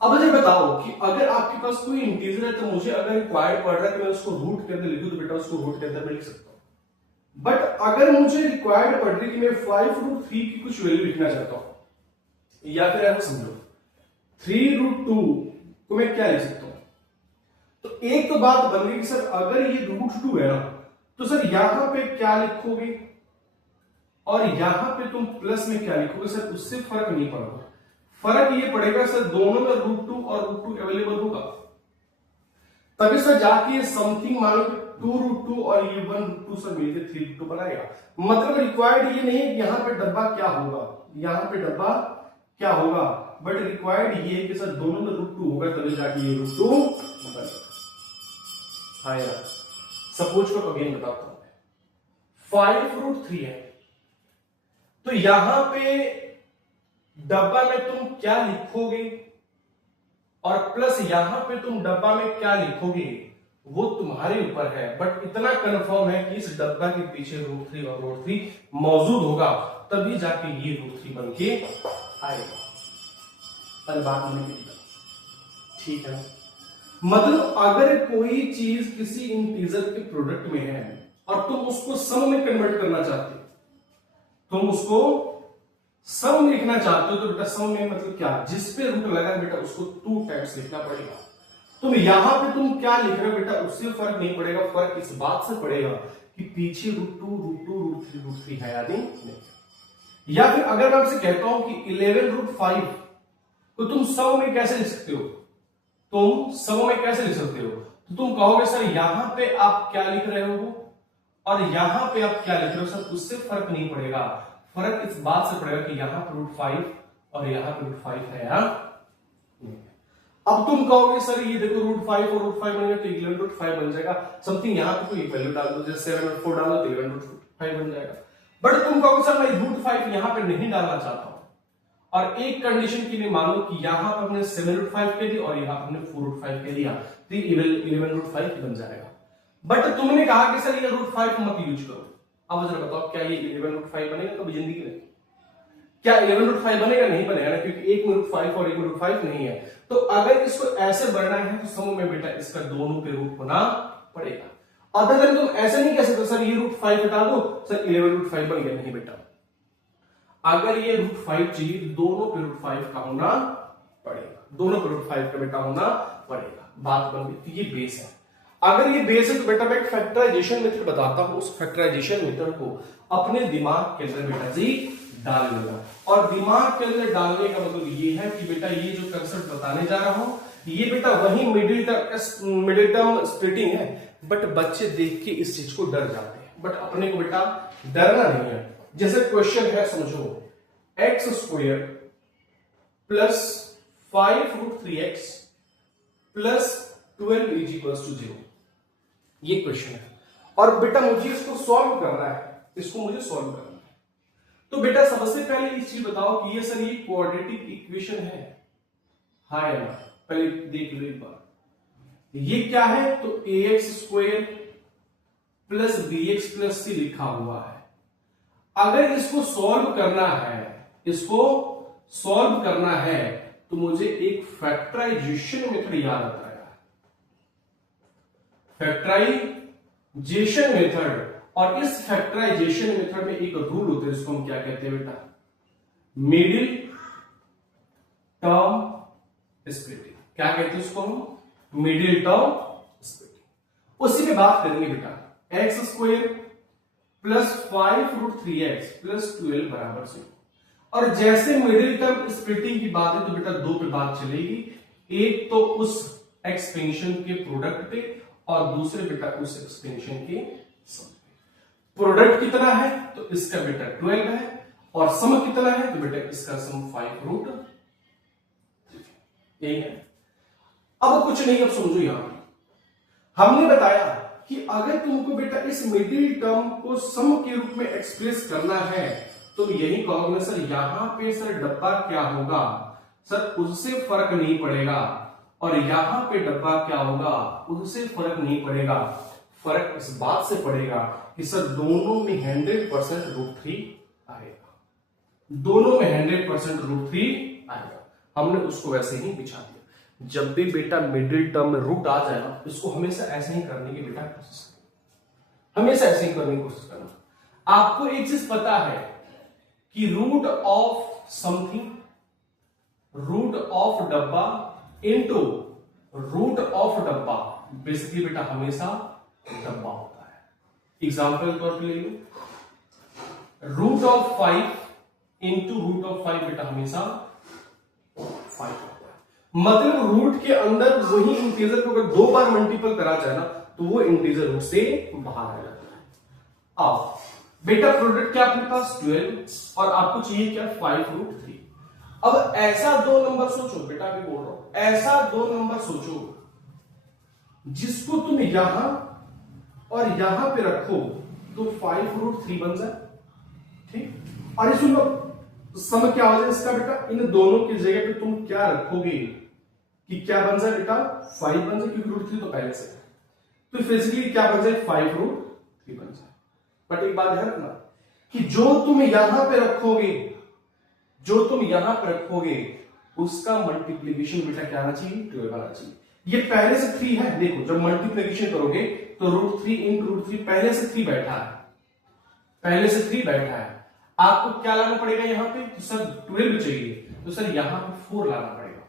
अब मुझे बताओ कि अगर आपके पास कोई इंटीजर है तो मुझे अगर रिक्वायर्ड पड़ रहा है कि मैं उसको रूट के अंदर लिखूं तो बेटा उसको रूट के अंदर मैं लिख सकता हूं। बट अगर मुझे रिक्वायर्ड पड़ रही है कि मैं 5√3 की कुछ वैल्यू लिखना चाहता हूं, या फिर ऐसा समझो 3√2 को मैं क्या लिख सकता हूं, तो एक तो बात बन गई कि सर अगर ये √2 है ना तो सर यहां पे क्या लिखोगे और यहां पे तुम प्लस में क्या लिखोगे, सर उससे फर्क नहीं पड़ेगा। फर्क ये पड़ेगा सर दोनों में √2 और √2 अवेलेबल होगा, तभी सर जाके समथिंग मानो 2√2 और ये 1√2 सर मिलकर 3√2 बनाएगा। मतलब रिक्वायर्ड ये नहीं है कि यहां पे डब्बा क्या होगा, यहां पे डब्बा क्या होगा, बट रिक्वायर्ड ये है कि सर दोनों में √2 होगा तभी जाके ये √2 बनेगा। हाँ यार, सपोज को अगेन बताता हूं, 5√3 है तो यहां पे डब्बा में तुम क्या लिखोगे और प्लस यहां पे तुम डब्बा में क्या लिखोगे वो तुम्हारे ऊपर है, बट इतना कंफर्म है कि इस डब्बा के पीछे √3 और √3 मौजूद होगा तभी जाके ये √3 बन के आएगा। बात होने की, ठीक है। मतलब अगर कोई चीज किसी इंटीजर के प्रोडक्ट में है और तुम उसको सम में कन्वर्ट करना चाहते हो, तुम उसको सम लिखना चाहते हो तो बेटा सम में मतलब क्या, जिस पे रूट लगा बेटा उसको 2 टाइम्स लिखना पड़ेगा। तुम यहां पे तुम क्या लिख रहे हो बेटा उससे फर्क नहीं पड़ेगा, फर्क इस बात से पड़ेगा कि पीछे √2 √2 √3 है या नहीं। या फिर अगर मैं आपसे कहता हूं कि 11√5 तो तुम सम में कैसे लिख सकते हो, तुम सम में कैसे लिख सकते हो, तो तुम कहोगे सर यहां पे आप क्या लिख रहे हो और यहां पे आप क्या लिख रहे हो, सर उससे फर्क नहीं पड़ेगा, फर्क इस बात से पड़ेगा कि यहां पर √5 और यहां पर √5 है या नहीं। अब तुम कहोगे सर ये देखो √5 और √5 बनेगा तो 11√5 बन जाएगा, समथिंग यहां पे कोई वैल्यू डाल दो, जैसे 7 और 4 डालो तो 11√5 बन जाएगा। बट तुम कहोगे सर मैं √5 यहां पे नहीं डालना चाहता हूं, और एक कंडीशन के लिए मान लो कि यहां पर हमने 7√5 के लिए और यहां पर हमने 4√5 के लिया तो 11√5 बन जाएगा। बट तुमने कहा कि सर ये √5 मत यूज करो। अब जरा बताओ क्या ये 11√5 बनेगा कभी जिंदगी में, क्या 11√5 बनेगा? नहीं बनेगा ना, क्योंकि एक में √5 और एक में √5 नहीं है। तो अगर इसको ऐसे बढ़ना है तो सम में बेटा इसका दोनों पे रूट होना पड़ेगा। अदर देन तुम ऐसे नहीं कह सकते सर ये √5 हटा दो सर 11√5 बन गया, नहीं बेटा, अगर ये √5 चाहिए दोनों पे √5 का होना पड़ेगा, दोनों पे √5 का बेटा होना पड़ेगा। बात बन गई, तो ये बेस है। अगर ये बेस है तो बेटा मैं एक फैक्टराइजेशन मेथड बताता हूं, उस फैक्टराइजेशन मेथड को अपने दिमाग के अंदर बेटा जी डाल लेगा। और दिमाग के अंदर डालने का मतलब ये है कि बेटा ये जो कंसेप्ट बताने जा रहा हूं ये बेटा वही मिडिल टर्म स्प्लिटिंग है, बट बच्चे देख के इस चीज को डर जाते हैं, बट अपने को बेटा डरना नहीं है। जैसे क्वेश्चन है समझो, X square plus 5√3x plus 12 is equals to 0, ये क्वेश्चन है और बेटा मुझे इसको सॉल्व करना है, इसको मुझे सॉल्व करना है। तो बेटा सबसे पहले इस चीज बताओ कि ये सर ये क्वाड्रेटिक इक्वेशन है, हाँ या ना, पहले देख लो एक बार। ये क्या है तो ax square plus bx plus c लिखा हुआ है। अगर इसको सॉल्व करना है, इसको सॉल्व करना है तो मुझे एक फैक्टराइजेशन मेथड याद आता है, फैक्टराइजेशन मेथड। और इस फैक्टराइजेशन मेथड में एक रूल होता है जिसको हम क्या कहते हैं बेटा, मिडिल टर्म स्प्लिटिंग। क्या कहते हैं उसको हम, मिडिल टर्म स्प्लिटिंग। उसी पे बात करेंगे बेटा, x square plus 5√3x plus 12 बराबर 0। और जैसे मिडिल टर्म स्प्लिटिंग की बात है तो बेटा दो पे बात चलेगी, एक तो उस एक्सपेंशन के प्रोडक्ट पे और दूसरे बेटा उस एक्सपेंशन के सम। प्रोडक्ट कितना है तो इसका बेटा 12 है और सम कितना है तो बेटा इसका सम 5√3 यही है। अब कुछ नहीं, अब समझो यहां हमने बताया कि अगर तुमको बेटा इस मिडिल टर्म को सम के रूप में एक्सप्रेस करना है तो यही कहोगे सर यहां पे सर डब्बा क्या होगा, सर उससे फर्क नहीं पड़ेगा, और यहां पे डब्बा क्या होगा उससे फर्क नहीं पड़ेगा। फर्क इस बात से पड़ेगा कि सर दोनों में 100% √3 आएगा, दोनों में 100% √3 आएगा। हमने उसको वैसे ही बिछा दिया। जब भी बेटा मिडिल टर्म में रूट आ जाए ना, इसको हमेशा ऐसे ही करने की बेटा कोशिश करना, हमेशा ऐसे ही करने की कोशिश करना। आपको एक चीज पता है कि root of something, root of डब्बा इनटू रूट ऑफ डब्बा बेसिकली बेटा हमेशा डब्बा होता है। एग्जाम्पल तौर पर ले लो, root of 5 into root of 5 बेटा हमेशा 5 होता है। मतलब रूट के अंदर वही इंटीजर को अगर 2 बार मल्टीपल करा जाए ना तो वो इंटीजर रूट से बाहर आ जाता है। अब बेटा प्रोडक्ट क्या अपने पास 12 और आपको चाहिए क्या 5√3। अब ऐसा दो नंबर सोचो बेटा, अभी बोल रहा हूं, ऐसा दो नंबर सोचो जिसको तुम यहां और यहां पे रखो तो 5√3 बन जाए, ठीक। और इसमें सम क्या हो जाए इसका बेटा, इन दोनों की जगह पे तुम क्या रखोगे कि क्या बन जाए बेटा 5 बन जाए, क्योंकि √3 तो पहले से है, तो फिजिकली क्या बन जाए 5√3 बन जाए। बट एक बात ध्यान रखना कि जो तुम यहां पे रखोगे, जो तुम यहां पे रखोगे उसका मल्टीप्लीकेशन बेटा क्या आना चाहिए 12 आना चाहिए। ये पहले से 3 है, देखो जब मल्टीप्लीकेशन करोगे तो √3 इंटू √3 पहले से 3 बैठा है, पहले से 3 बैठा है। आपको क्या लाना पड़ेगा यहाँ पे, तो सर 12 चाहिए तो सर यहाँ पे 4 लाना पड़ेगा,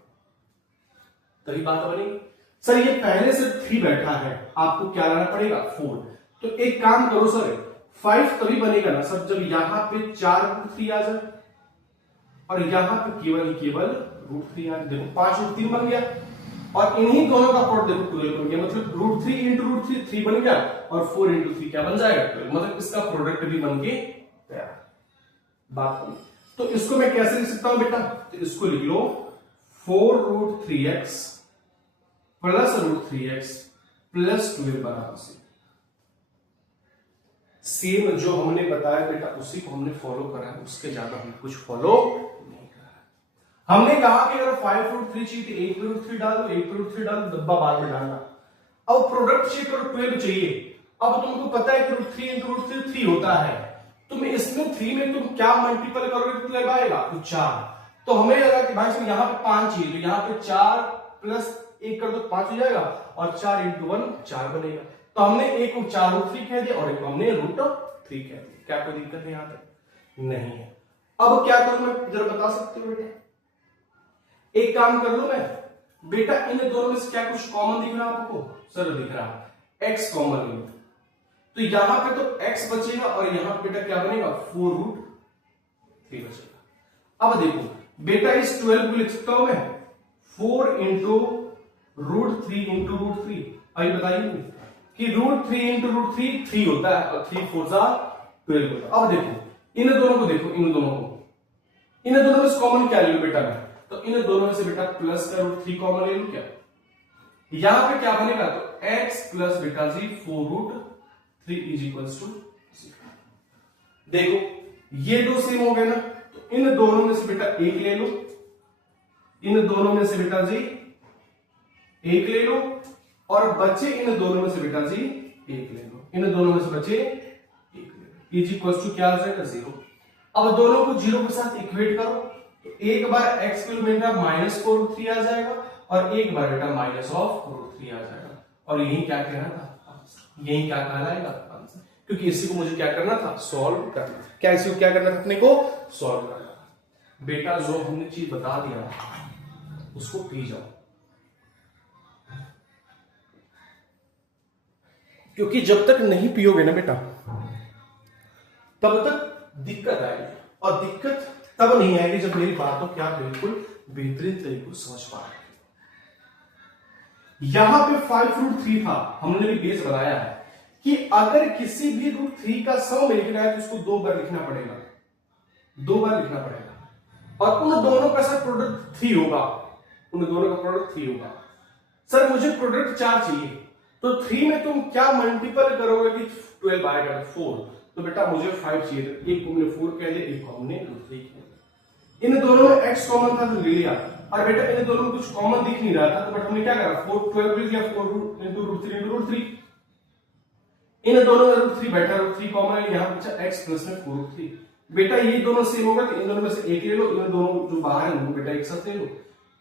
तभी बात बनेगी। सर ये पहले से 3 बैठा है, आपको क्या लाना पड़ेगा 4। तो एक काम करो सर, 5 तभी बनेगा ना सर जब यहां पे 4√3 आ जाए और यहां पे केवल √3 आ जाए। देखो 5√3 बन गया और इन्हीं दोनों का प्रोडक्ट देखो 12 बन गया, मतलब √3 इंटू √3 3 बन गया और 4 इंटू 3 क्या बन जाएगा 12, मतलब इसका प्रोडक्ट भी बन के तैयार। बात करें तो इसको मैं कैसे लिख सकता हूं बेटा, तो इसको लिख लो 4√3x प्लस √3x प्लस 12 बराबर से सेम जो हमने बताया बेटा उसी को हमने फॉलो करा है, उसके ज्यादा हम कुछ फॉलो नहीं करा है। हमने कहा कि अगर 5√3 चाहिए तो 8√3 डाल दो, 8√3 डाल दो, डब्बा बाद में डालना। अब प्रोडक्ट चाहिए तो 12 चाहिए। अब तुमको पता है कि √3 इंटू √3 3 होता है, तुम इसमें 3 में तुम क्या मल्टीपल करोगे तो 12 आएगा तो 4। तो हमें लगा कि भाई साहब यहाँ पे 5 चाहिए तो यहाँ पे 4 प्लस 1 कर दो 5 हो जाएगा और 4 इंटू 1 4 बनेगा। तो हमने एक को 4√3 कह दिया और एक को हमने √3 कह दिया। क्या कोई दिक्कत है यहां तक? नहीं है। अब क्या करूं मैं जरा बता सकते हो बेटा? एक काम कर लूं मैं बेटा, इन दोनों में से क्या कुछ कॉमन दिख रहा है आपको? सर दिख रहा है। x कॉमन ले लो, तो यहां पे तो x बचेगा और यहां पे बेटा क्या बनेगा 4√3 बचेगा। अब देखो बेटा इस 12 को लिख सकता हूं मैं 4 इंटू √3 इंटू √3। अभी बताइए कि √3 इंटू √3 3 होता है और 3 4 12 होता है। अब देखो इन दोनों को देखो, इन दोनों में से कॉमन क्या ले लो बेटा मैं, तो इन दोनों में से बेटा प्लस का √3 कॉमन ले लो क्या, यहां पे क्या बनेगा तो x प्लस बेटा जी 4√3 इज इक्वल्स टू 0। देखो ये दो सेम हो गए ना, तो इन दोनों में से बेटा एक ले लो, इन दोनों में से बेटा जी एक ले लो और बचे इन दोनों में से बेटा जी एक ले लो, इन दोनों में से बचे एक ले लो, इज इक्वल्स टू क्या आ जाएगा 0। अब दोनों को 0 के साथ इक्वेट करो, तो एक बार x के बेटा -4√3 आ जाएगा और एक बार बेटा -√3 आ जाएगा, और यही क्या कहना था, यही क्या कहलाएगा आंसर, क्योंकि इसी को मुझे क्या करना था सॉल्व करना। क्या इसी को क्या करना था अपने को सॉल्व करना था। बेटा जो हमने चीज बता दिया उसको पी जाओ, क्योंकि जब तक नहीं पियोगे ना बेटा तब तक दिक्कत आएगी, और दिक्कत तब नहीं आएगी जब मेरी बातों को आप बिल्कुल बेहतरीन तरीके से समझ पा रहे। यहां पे 5√3 था, हमने भी बेस बनाया है कि अगर किसी भी √3 का सम में लिखना है तो उसको 2 बार लिखना पड़ेगा, 2 बार लिखना पड़ेगा, और उन दोनों का सर प्रोडक्ट 3 होगा, उन दोनों का प्रोडक्ट 3 होगा। सर मुझे प्रोडक्ट 4 चाहिए, तो 3 में तुम क्या मल्टीपल करोगे कि 12 आएगा 4, तो बेटा मुझे 5 चाहिए, तो एक को हमने 4 कह दिया, एक को हमने 3 कह दिया। इन दोनों में x कॉमन था तो ले लिया, और बेटा इन दोनों में कुछ कॉमन दिख नहीं रहा था, तो बेटा हमने क्या करा 4 12 लिख लिया, 4 इंटू √3 इंटू √3। इन दोनों में √3 बेटा √3 कॉमन है, यहां बचा x प्लस में 4√3। बेटा ये दोनों सेम होगा तो इन दोनों में से एक ले लो, इन दोनों जो बाहर है उनको बेटा एक साथ ले लो।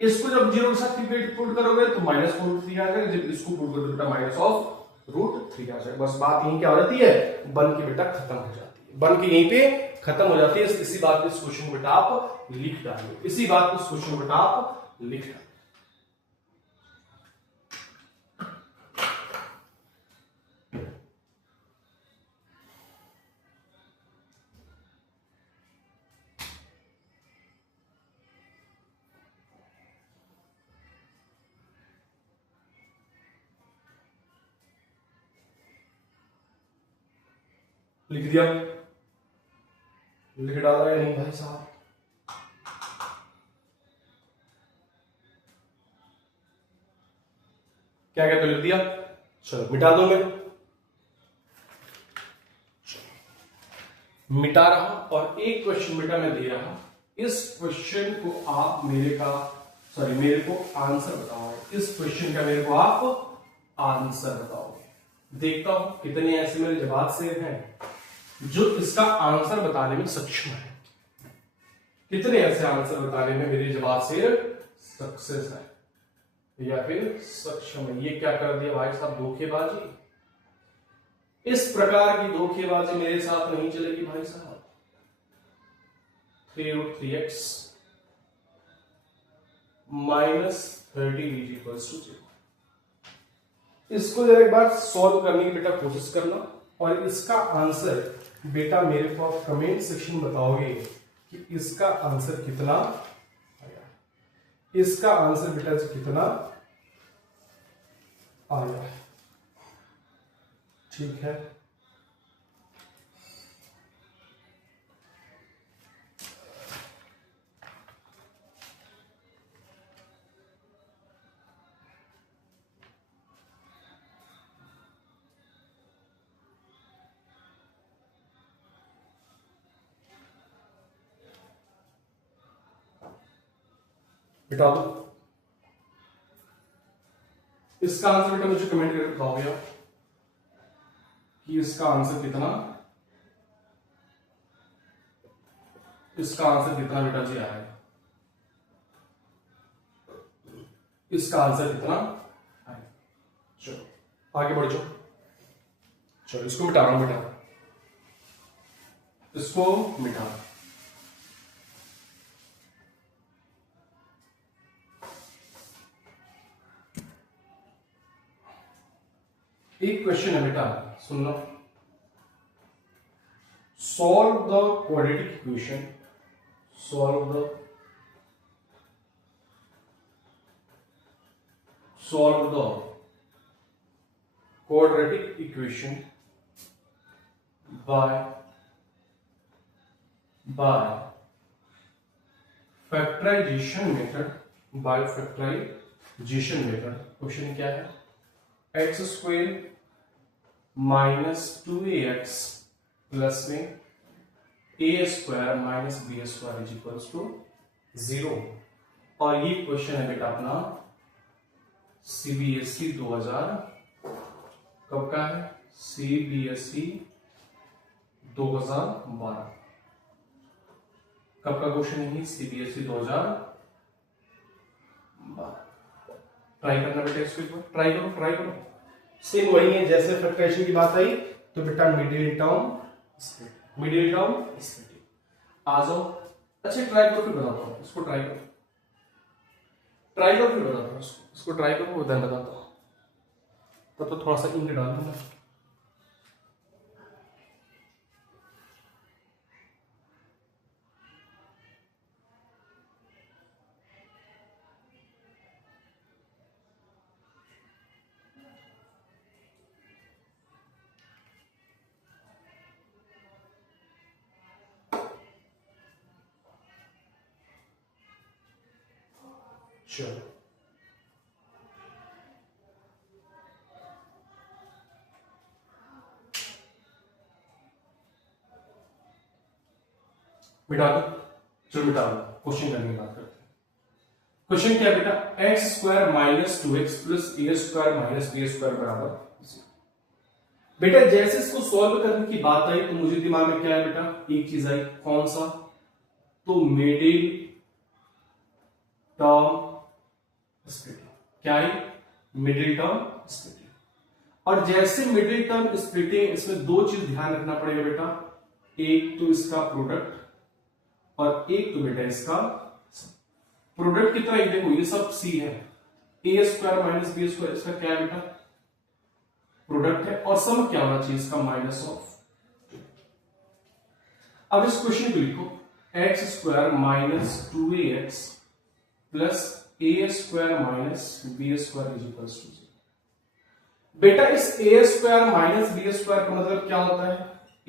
इसको जब 0 के साथ पुट करोगे तो -4√3 आ जाएगा, जब इसको पुट करोगे बेटा -√3 आ जाएगा। बस बात यहीं क्या हो जाती है, बन के बेटा खत्म हो जाती है, बन के यहीं पे खत्म हो जाती है। इसी बात पे इस क्वेश्चन को बेटा आप लिख डालो, इसी बात पे इस क्वेश्चन को बेटा आप लिख डालो। लिख दिया, लिख डाला है नहीं भाई साहब, क्या कहते लिख दिया, चलो मिटा दो, मैं मिटा रहा और एक क्वेश्चन बेटा मैं दे रहा, इस क्वेश्चन को आप मेरे को आंसर बताओगे, इस क्वेश्चन का मेरे को आप आंसर बताओगे। देखता हूं कितने ऐसे मेरे जवाब से हैं जो इसका आंसर बताने में सक्षम है, कितने ऐसे आंसर बताने में मेरे जवाब से सक्सेस है या फिर सक्षम है। ये क्या कर दिया भाई साहब, धोखेबाजी। इस प्रकार की धोखेबाजी मेरे साथ नहीं चलेगी भाई साहब। 3√3x -30 is equals to 0। इसको जरा एक बार सॉल्व करने की बेटा कोशिश करना, और इसका आंसर बेटा मेरे को आप कमेंट सेक्शन में बताओगे कि इसका आंसर कितना आया, इसका आंसर बेटा कितना आया, ठीक है। बिठा दो, इसका आंसर बेटा मुझे कमेंट करके बताओगे आप कि इसका आंसर कितना, इसका आंसर कितना बेटा जी आएगा, इसका आंसर कितना आएगा। चलो आगे बढ़ जाओ, चलो इसको मिटा रहा हूं बेटा, इसको मिटा, एक क्वेश्चन है बेटा, सुन लो। Solve the quadratic equation, solve the quadratic equation by factorization method, by factorization method। Question क्या है? X square minus 2ax plus में a square minus B square is equals to 0। और ये क्वेश्चन है बेटा अपना सीबीएसई 2000 कब का है? सीबीएसई 2012 कब का क्वेश्चन है? सीबीएसई 2012। ट्राई करना बेटा इसको, एक बार ट्राई करो। सेम वही है जैसे फैक्टराइजेशन की बात आई, तो बेटा मिडिल टर्म स्प्लिटिंग आ जाओ। अच्छा ट्राई करो फिर बताता हूँ इसको, ट्राई करो फिर बताता हूँ इसको ट्राई करो, उधर बताता हूँ। तब तो थोड़ा सा इंक डाल दूंगा। चलो मिटा दो, चलो मिटा दो। क्वेश्चन करने की बात करते हैं। क्वेश्चन क्या है बेटा? X square minus 2x plus ए स्क्वायर माइनस बी स्क्वायर बराबर 0। बेटा जैसे इसको सॉल्व करने की बात आई तो मुझे दिमाग में क्या है बेटा? एक चीज आई, कौन सा? तो मिडिल टर्म स्प्लिटिंग। क्या है? Middle term splitting. और जैसे मिडिल टर्म स्प्लिटिंग, इसमें दो चीज ध्यान रखना पड़ेगा बेटा। एक तो इसका प्रोडक्ट और एक तो बेटा इसका प्रोडक्ट। कितना है देखो, ये सब सी है, ए स्क्वायर माइनस बी स्क्वायर, इसका क्या है बेटा? प्रोडक्ट है। और सम क्या होना चाहिए इसका? Minus of. अब इस क्वेश्चन को लिखो, X square minus 2ax plus A square minus B square is equal to 0। बेटा इस A square minus B square का मतलब क्या होता है?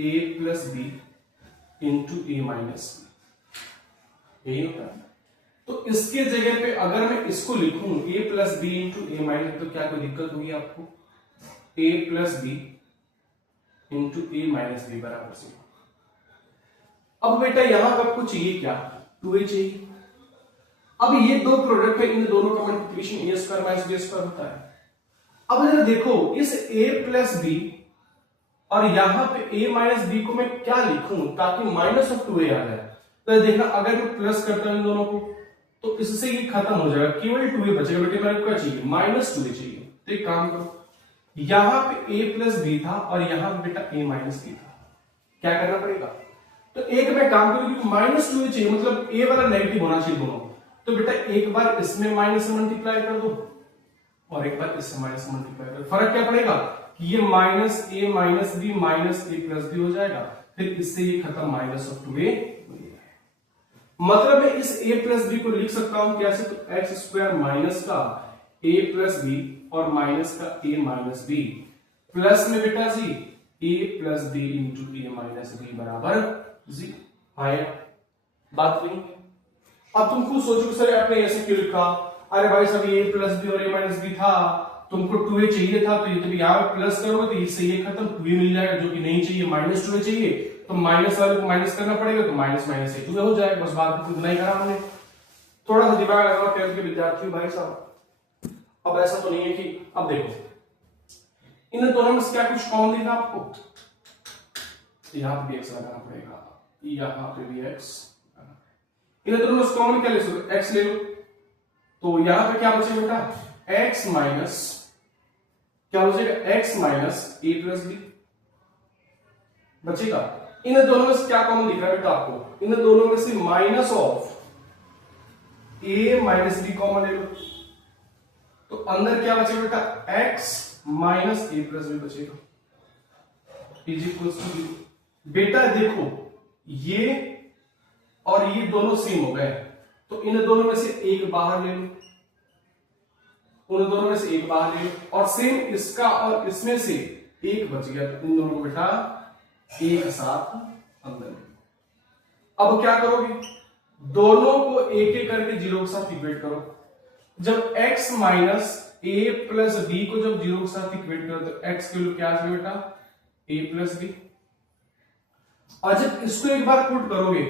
A plus B into A minus B, यही होता है। तो इसके जगह पे अगर मैं इसको लिखूं ए plus B into A minus, तो क्या कोई दिक्कत होगी आपको? ए plus B into A minus B बराबर 0। अब बेटा यहां पर आपको चाहिए क्या? 2a चाहिए। अब ये दो प्रोडक्ट है, इन दोनों का मल्टीप्लिकेशन ए स्क्वायर माइनस बी स्क्वायर होता है। अब जरा देखो, इस a प्लस बी और यहां पे a माइनस बी को मैं क्या लिखूं ताकि माइनस ऑफ 2a आ जाए? तो देखना, अगर मैं प्लस करता हूं इन दोनों को तो इससे ये खत्म हो जाएगा, केवल 2a बचेगा। बेटे मेरे को क्या चाहिए? माइनस 2a चाहिए। तो एक काम करो, यहां पे a प्लस बी था और यहां पे बेटा a माइनस बी था। क्या करना पड़ेगा? तो एक मैं काम करूं, क्योंकि माइनस 2a चाहिए मतलब a वाला नेगेटिव होना चाहिए दोनों। तो बेटा एक बार इसमें माइनस से मल्टीप्लाई कर दो और एक बार इससे माइनस से मल्टीप्लाई कर दो। फर्क क्या पड़ेगा कि ये minus A minus B minus A plus B हो जाएगा, फिर इससे ये खत्म, माइनस ऑफ 2a। मतलब मैं इस a प्लस बी को लिख सकता हूं कैसे? तो एक्स स्क्वायर माइनस का a प्लस बी और माइनस का a माइनस बी प्लस में बेटा जी a plus B into A minus B बराबर 0 आया। बात नहीं। अब तुम खुद सोचो सर आपने ऐसे क्यों लिखा? अरे भाई सब a प्लस बी और a माइनस बी था, तुमको 2a चाहिए था, तो ये तुम यहाँ प्लस करोगे तो इससे ये खत्म, 2a मिल जाएगा, जो कि नहीं चाहिए, माइनस 2a चाहिए, तो माइनस वाले को माइनस करना पड़ेगा, तो माइनस माइनस से 2a हो जाएगा। बस बात खुद नहीं करा हमने, थोड़ा सा दिमाग लगाओ 10th के विद्यार्थी भाई साहब। अब ऐसा तो नहीं है कि, अब देखो इन दोनों में क्या कुछ कॉमन दिखा आपको? यहाँ पे भी x लगाना पड़ेगा, यहाँ पे भी x। इन दोनों में कॉमन क्या ले सकते? x ले लो, तो यहां पे क्या बचेगा बेटा? x माइनस क्या बचेगा? x minus A plus B बचेगा। इन दोनों में से क्या कॉमन दिख रहा है बेटा आपको? इन दोनों में से minus of a minus B common ले लो, तो अंदर क्या बचेगा बेटा? x minus A plus B बचेगा इज इक्वल्स टू बी। बेटा देखो ये और ये दोनों सेम हो गए, तो इन दोनों में से एक बाहर ले लो, उन दोनों में से एक बाहर ले लो, और सेम इसका और इसमें से एक बच गया, तो इन दोनों को बेटा एक साथ अंदर ले लो। अब क्या करोगे, दोनों को एक एक करके जीरो के साथ इक्वेट करो। जब x minus A plus B को जब जीरो के साथ इक्वेट करो तो x की वैल्यू क्या आ जाएगी बेटा a प्लस बी, और जब इसको एक बार पुट करोगे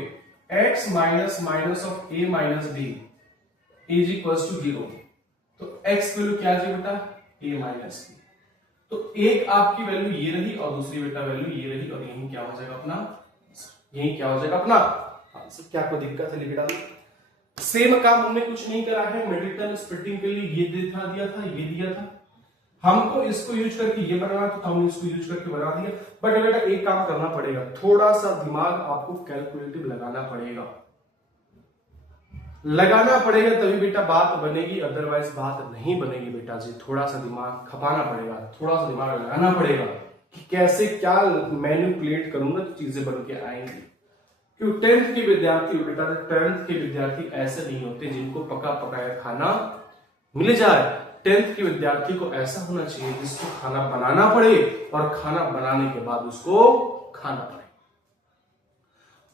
x minus minus of a minus B is equals to 0, तो x की वैल्यू क्या आ जाएगी बेटा a माइनस बी। तो एक आपकी वैल्यू ये रही और दूसरी बेटा वैल्यू ये रही, और यही क्या हो जाएगा अपना, यही क्या हो जाएगा अपना आंसर। क्या कोई दिक्कत है, लिख डालो। सेम काम हमने कुछ नहीं करा है, मिडिल टर्म स्प्लिटिंग के लिए ये दिया था, ये दिया था, हमको इसको यूज करके ये बनाना तो हमने इसको यूज करके बना दिया। बट बेटा एक काम करना पड़ेगा, थोड़ा सा दिमाग आपको कैलकुलेटिव लगाना पड़ेगा, तभी बेटा बात बनेगी, अदरवाइज बात नहीं बनेगी बेटा जी। थोड़ा सा दिमाग खपाना पड़ेगा, थोड़ा सा दिमाग लगाना पड़ेगा कि कैसे क्या मैनिपुलेट करूंगा तो चीजें बन के आएंगी। क्योंकि टेंथ के विद्यार्थी बेटा, टेंथ के विद्यार्थी ऐसे नहीं होते जिनको पका पकाया खाना मिल जाए। टेंथ के विद्यार्थी को ऐसा होना चाहिए जिसको खाना बनाना पड़े और खाना बनाने के बाद उसको खाना पड़े।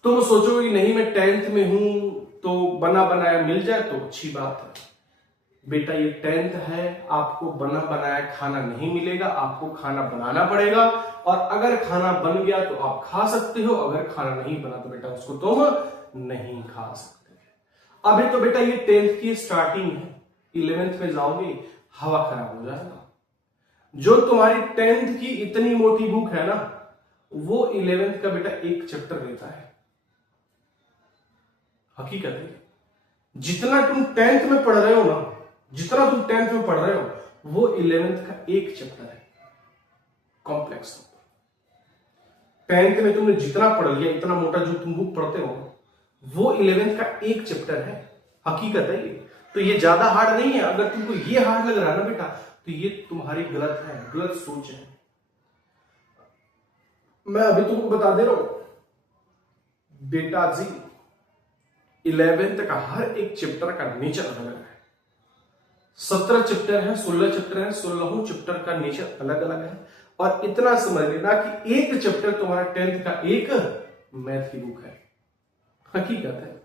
तुम सोचोगे नहीं मैं टेंथ में हूं तो बना बनाया मिल जाए तो अच्छी बात है, बेटा ये टेंथ है, आपको बना बनाया खाना नहीं मिलेगा, आपको खाना बनाना पड़ेगा, और अगर खाना बन गया तो आप खा सकते हो, अगर खाना नहीं बना तो बेटा उसको तुम नहीं खा सकते। अभी तो बेटा ये टेंथ की स्टार्टिंग है, 11th में जाओगे हवा खराब हो जाएगा। जो तुम्हारी टेंथ की इतनी मोटी बुक है ना, वो 11th का बेटा एक चैप्टर लेता है। हकीकत है, जितना तुम 10th में पढ़ रहे हो ना, जितना तुम 10th में पढ़ रहे हो, वो 11th का एक चैप्टर है, कॉम्प्लेक्स। 10th में तुमने जितना पढ़ लिया, इतना मोटा जो तुम बुक पढ़ते हो, वो 11th का एक चैप्टर है। हकीकत है ये, तो ये ज्यादा हार्ड नहीं है। अगर तुमको ये हार्ड लग रहा है ना बेटा, तो ये तुम्हारी गलत है, गलत सोच है। मैं अभी तुमको बता दे रहा हूं बेटा जी, 11th का हर एक चैप्टर का नेचर अलग अलग है। 17 चैप्टर है, 16 चैप्टर है, 16 चैप्टर का नेचर अलग अलग है। और इतना समझ लेना कि एक चैप्टर तुम्हारा 10th का एक मैथ की बुक है। हकीकत है,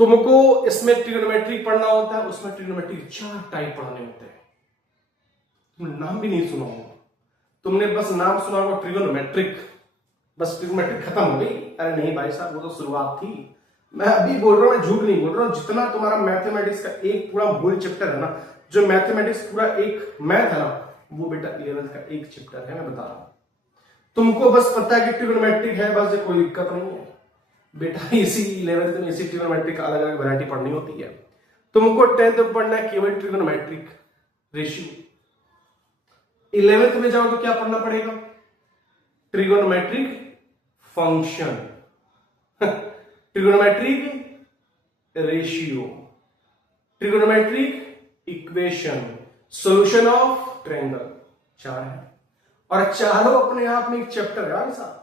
तुमको इसमें ट्रिग्नोमेट्री पढ़ना होता है, उसमें ट्रिग्नोमेट्री 4 टाइप पढ़ने होते हैं। तुमने नाम भी नहीं सुना होगा, तुमने बस नाम सुना होगा ट्रिग्नोमेट्रिक, बस ट्रिग्नोमेट्रिक खत्म हो गई। अरे नहीं भाई साहब, वो तो शुरुआत थी। मैं अभी बोल रहा हूं, मैं झूठ नहीं बोल रहा हूं। जितना तुम्हारा मैथमेटिक्स का एक पूरा मूल चैप्टर है ना, जो मैथमेटिक्स पूरा एक मैथ है ना, वो बेटा 11th का एक चैप्टर है। मैं बता रहा हूं, तुमको बस पता है कि ट्रिग्नोमेट्रिक है, बस कोई दिक्कत नहीं है बेटा। इसी 11th में इसी ट्रिग्नोमेट्रिक का अलग अलग वैरायटी पढ़नी होती है। तुमको 10th में पढ़ना है केवल ट्रिग्नोमेट्रिक रेशियो। 11th में जाओ तो क्या पढ़ना पड़ेगा, trigonometric function, trigonometric ratio, trigonometric equation, solution of triangle. 4 है, और चारों अपने आप में एक चैप्टर है यार साहब,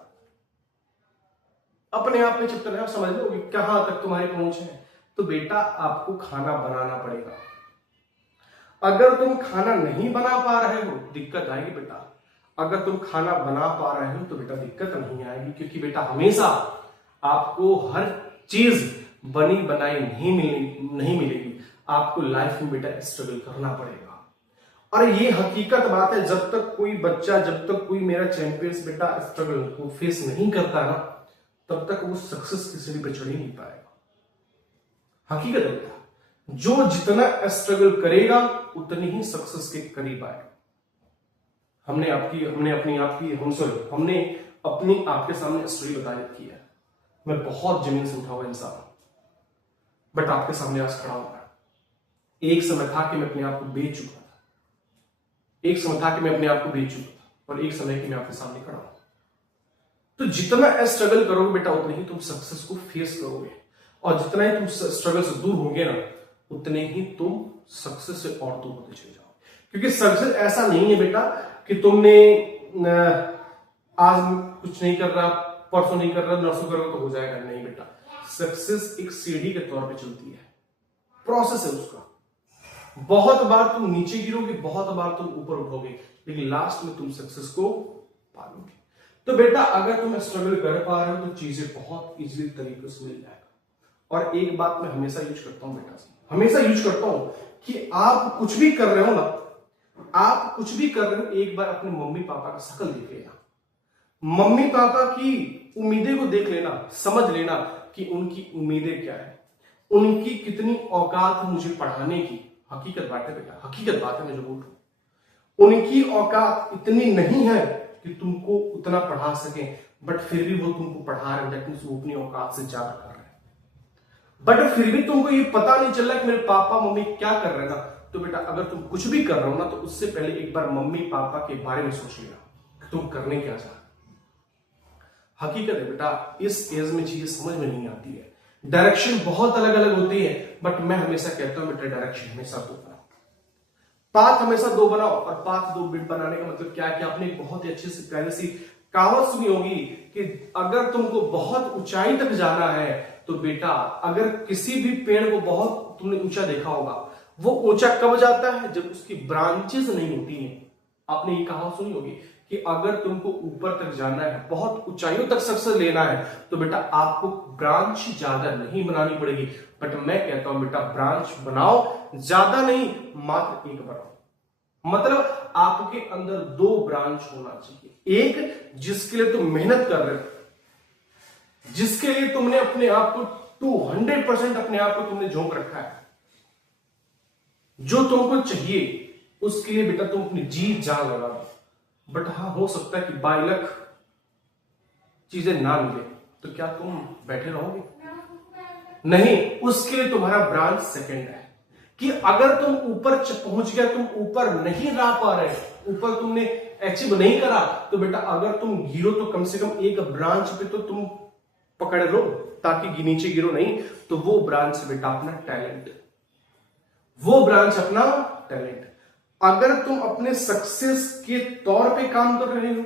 अपने आप में चैप्टर है। आप समझ लो कि कहां तक तुम्हारी पहुंच है। तो बेटा आपको खाना बनाना पड़ेगा। अगर तुम खाना नहीं बना पा रहे हो दिक्कत आएगी बेटा, अगर तुम खाना बना पा रहे हो तो बेटा दिक्कत नहीं आएगी। क्योंकि बेटा हमेशा आपको हर चीज बनी बनाई नहीं मिलेगी, आपको लाइफ में बेटा स्ट्रगल करना पड़ेगा। और ये हकीकत बात है, जब तक कोई बच्चा, जब तक कोई मेरा चैंपियंस बेटा स्ट्रगल को फेस नहीं करता ना, तब तक वो सक्सेस की सीढ़ी पे चढ़ ही नहीं पाएगा। हकीकत है बेटा, जो जितना स्ट्रगल करेगा उतनी ही सक्सेस के करीब आएगा। हमने अपनी आपके सामने स्टोरी बताई की है। मैं बहुत जमीन से उठा हुआ इंसान हूं, बट आपके सामने आज खड़ा हुआ। एक समय था कि मैं अपने आप को बेच चुका था, एक समय था कि मैं अपने आप को बेच चुका था, और एक समय कि मैं आपके सामने खड़ा हूं। तो जितना स्ट्रगल करोगे बेटा, उतने ही तुम सक्सेस को फेस करोगे, और जितना ही तुम स्ट्रगल से दूर होगे ना, उतने ही तुम सक्सेस से और दूर होते चले जाओगे। क्योंकि सक्सेस ऐसा नहीं है बेटा कि तुमने आज कुछ नहीं कर रहा, परसों नहीं कर रहा, नरसों करोगे तो हो जाएगा। नहीं बेटा, सक्सेस एक सीढ़ी के तौर पे चलती है, प्रोसेस है उसका। बहुत बार तुम नीचे गिरोगे, बहुत बार तुम ऊपर उठोगे, लेकिन लास्ट में तुम सक्सेस को पालोगे। तो बेटा अगर तुम स्ट्रगल कर पा रहे हो तो चीजें बहुत इजीली तरीके से मिल जाएगा। और एक बात मैं हमेशा यूज करता हूं बेटा, हमेशा यूज करता हूं कि आप कुछ भी कर रहे हो ना, आप कुछ भी कर रहे हो, एक बार अपने मम्मी पापा का शक्ल देख लेना, मम्मी पापा की उम्मीदें को देख लेना, समझ लेना कि उनकी उम्मीदें क्या है, उनकी कितनी औकात है मुझे पढ़ाने की। हकीकत बात है बेटा, हकीकत बात है, मैं जो बोल रहा हूं, उनकी औकात इतनी नहीं है कि तुमको उतना पढ़ा सके, बट फिर भी वो तुमको पढ़ा रहे हैं, वो अपनी औकात से ज्यादा कर रहे हैं। बट फिर भी तुमको ये पता नहीं चल रहा कि मेरे पापा मम्मी क्या कर रहे हैं ना। तो बेटा अगर तुम कुछ भी कर रहे हो ना, तो उससे पहले एक बार मम्मी पापा के बारे में सोच लेना कि तुम करने क्या चाहते। हकीकत है बेटा, इस एज में चीजें समझ में नहीं आती है, डायरेक्शन बहुत अलग अलग होती है। बट मैं हमेशा कहता हूं बेटा, डायरेक्शन हमेशा दो बनाओ, पाथ हमेशा दो बनाओ। और पाथ दो बिट बनाने का मतलब क्या है कि आपने बहुत ही अच्छी सी प्यारी सी कहावत सुनी होगी कि अगर तुमको बहुत ऊंचाई तक जाना है तो बेटा, अगर किसी भी पेड़ को बहुत तुमने ऊंचा देखा होगा, वो ऊंचा कब जाता है, जब उसकी ब्रांचेस नहीं होती हैं। आपने ये कहावत सुनी होगी कि अगर तुमको ऊपर तक जाना है, बहुत ऊंचाइयों तक सक्सेस लेना है, तो बेटा आपको ब्रांच ज्यादा नहीं बनानी पड़ेगी। बट मैं कहता हूं बेटा, ब्रांच बनाओ, ज्यादा नहीं, मात्र एक बनाओ। मतलब आपके अंदर दो ब्रांच होना चाहिए, एक जिसके लिए तुम मेहनत कर रहे हो, जिसके लिए तुमने अपने आप को 200% अपने आप को तुमने झोंक रखा है, जो तुमको चाहिए उसके लिए बेटा तुम अपनी जी जान लगा दो। बट हाँ, हो सकता है कि बाय लक चीजें ना मिले, तो क्या तुम बैठे रहोगे? नहीं, उसके लिए तुम्हारा ब्रांच सेकंड है कि अगर तुम ऊपर पहुंच गया, तुम ऊपर नहीं रह पा रहे, ऊपर तुमने अचीव नहीं करा, तो बेटा अगर तुम गिरो तो कम से कम एक ब्रांच पे तो तुम पकड़ लो, ताकि नीचे गिरो नहीं। तो वो ब्रांच बेटा अपना टैलेंट, वो ब्रांच अपना टैलेंट। अगर तुम अपने सक्सेस के तौर पे काम कर रहे हो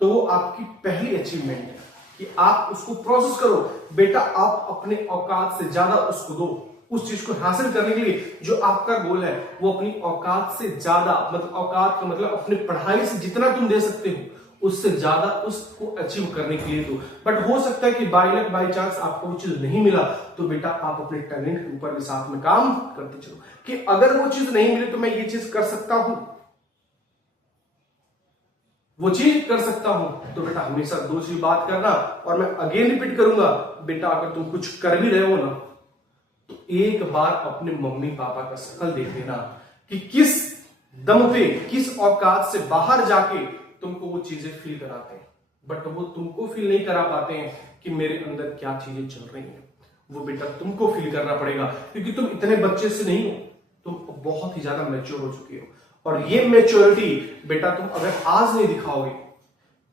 तो वो आपकी पहली अचीवमेंट है कि आप उसको प्रोसेस करो। बेटा आप अपने औकात से ज्यादा उसको दो, उस चीज को हासिल करने के लिए जो आपका गोल है, वो अपनी औकात से ज्यादा, मतलब औकात का मतलब अपनी पढ़ाई से जितना तुम दे सकते हो उससे ज्यादा उसको अचीव करने के लिए दो। बट हो सकता है कि बाय लक बाय चांस आपको वो चीज नहीं मिला, तो बेटा आप अपने टैलेंट के ऊपर भी साथ में काम करते चलो कि अगर वो चीज नहीं मिली तो मैं ये चीज कर सकता हूं, वो चीज कर सकता हूं। तो बेटा हमेशा दो चीज बात करना। और मैं अगेन रिपीट करूंगा, बेटा अगर तुम कुछ कर भी रहे हो ना, तो एक बार अपने मम्मी पापा का शक्ल देख लेना कि किस दम पे, किस औकात से बाहर जाके तुमको वो चीजें फील कराते हैं। बट वो तुमको फील नहीं करा पाते हैं कि मेरे अंदर क्या चीजें चल रही हैं। वो बेटा तुमको फील करना पड़ेगा, क्योंकि तुम इतने बच्चे से नहीं हो, तुम बहुत ही ज्यादा मैच्योर हो चुके हो। और ये मैच्योरिटी बेटा तुम अगर आज नहीं दिखाओगे,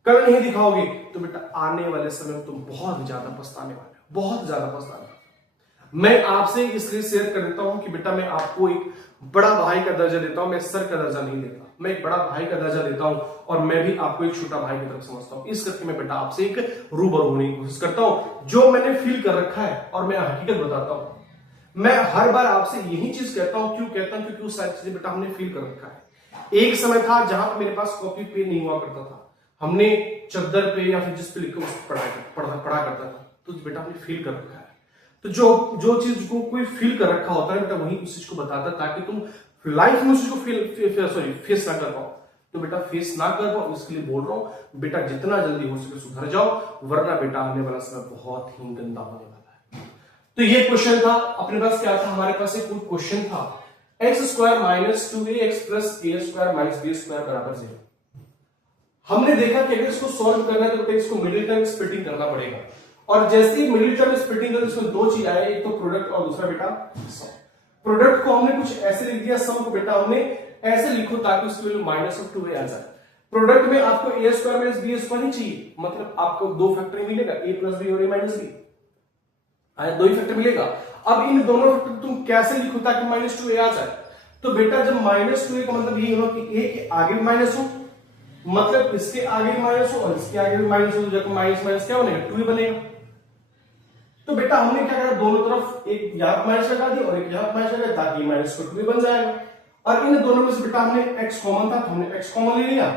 कल नहीं दिखाओगे, तो बेटा आने वाले समय में तुम बहुत ज्यादा पछताने वाले हो, बहुत ज्यादा पछताने वाले। मैं आपसे इसलिए शेयर कर देता हूं कि बेटा मैं आपको एक बड़ा भाई का दर्जा देता हूं, मैं सर का दर्जा नहीं देता, मैं एक बड़ा भाई का दर्जा देता हूं, और मैं भी आपको एक छोटा भाई की तरफ समझता हूं। इस करके मैं बेटा आपसे एक रूबरू होने की कोशिश करता हूं, जो मैंने फील कर रखा है और मैं हकीकत बताता हूं। मैं हर बार आपसे यही चीज कहता हूं, क्यों कहता हूं? क्योंकि वो सारी चीजें बेटा हमने फील कर रखा है। एक समय था जहां पर मेरे पास कॉपी पेन नहीं हुआ करता था, हमने चद्दर पे या फिर जिस पे लिखकर उसको पढ़ा करता था। तो बेटा हमने फील कर रखा है। तो जो चीज को कोई फील कर रखा होता है बेटा, वही उस चीज को बताता, ताकि तुम लाइफ में उस चीज को फेस ना कर पाओ। तो बेटा फेस ना कर पाओ, इसके लिए बोल रहा हूं बेटा, जितना जल्दी हो सके सुधर जाओ, वरना बेटा आने वाला समय बहुत ही गंदा होने वाला है। तो ये क्वेश्चन था, अपने पास क्या था? हमारे पास एक क्वेश्चन था, x² minus 2ax plus a² minus b² बराबर 0। हमने देखा कि अगर इसको सॉल्व करना है तो बेटा इसको मिडिल टर्म स्प्लिटिंग करना पड़ेगा। और जैसे ही मिडिल टर्म स्प्लिटिंग करें, इसमें दो चीज आए, एक तो प्रोडक्ट और दूसरा बेटा सम। प्रोडक्ट को हमने कुछ ऐसे लिख दिया, सम को बेटा हमने ऐसे लिखो ताकि उसकी वैल्यू -2a आ जाए। प्रोडक्ट में आपको a² माइनस b² ही चाहिए, मतलब आपको दो फैक्टर मिलेगा, a प्लस b और a माइनस b, दो ही फैक्टर मिलेगा। अब इन दोनों फैक्टर तुम कैसे लिखो ताकि -2a आ जाए? तो बेटा जब -2a का मतलब ये होगा कि a के आगे भी माइनस हो, मतलब इसके आगे भी माइनस हो और इसके आगे भी माइनस हो, जब माइनस माइनस क्या बनेगा, 2a बनेगा। तो बेटा हमने क्या करा, दोनों तरफ एक यहाँ माइनस लगा दी और एक यहाँ माइनस लगा, ताकि माइनस को 2a बन जाएगा। और इन दोनों में से बेटा हमने x कॉमन था, हमने x कॉमन ले लिया।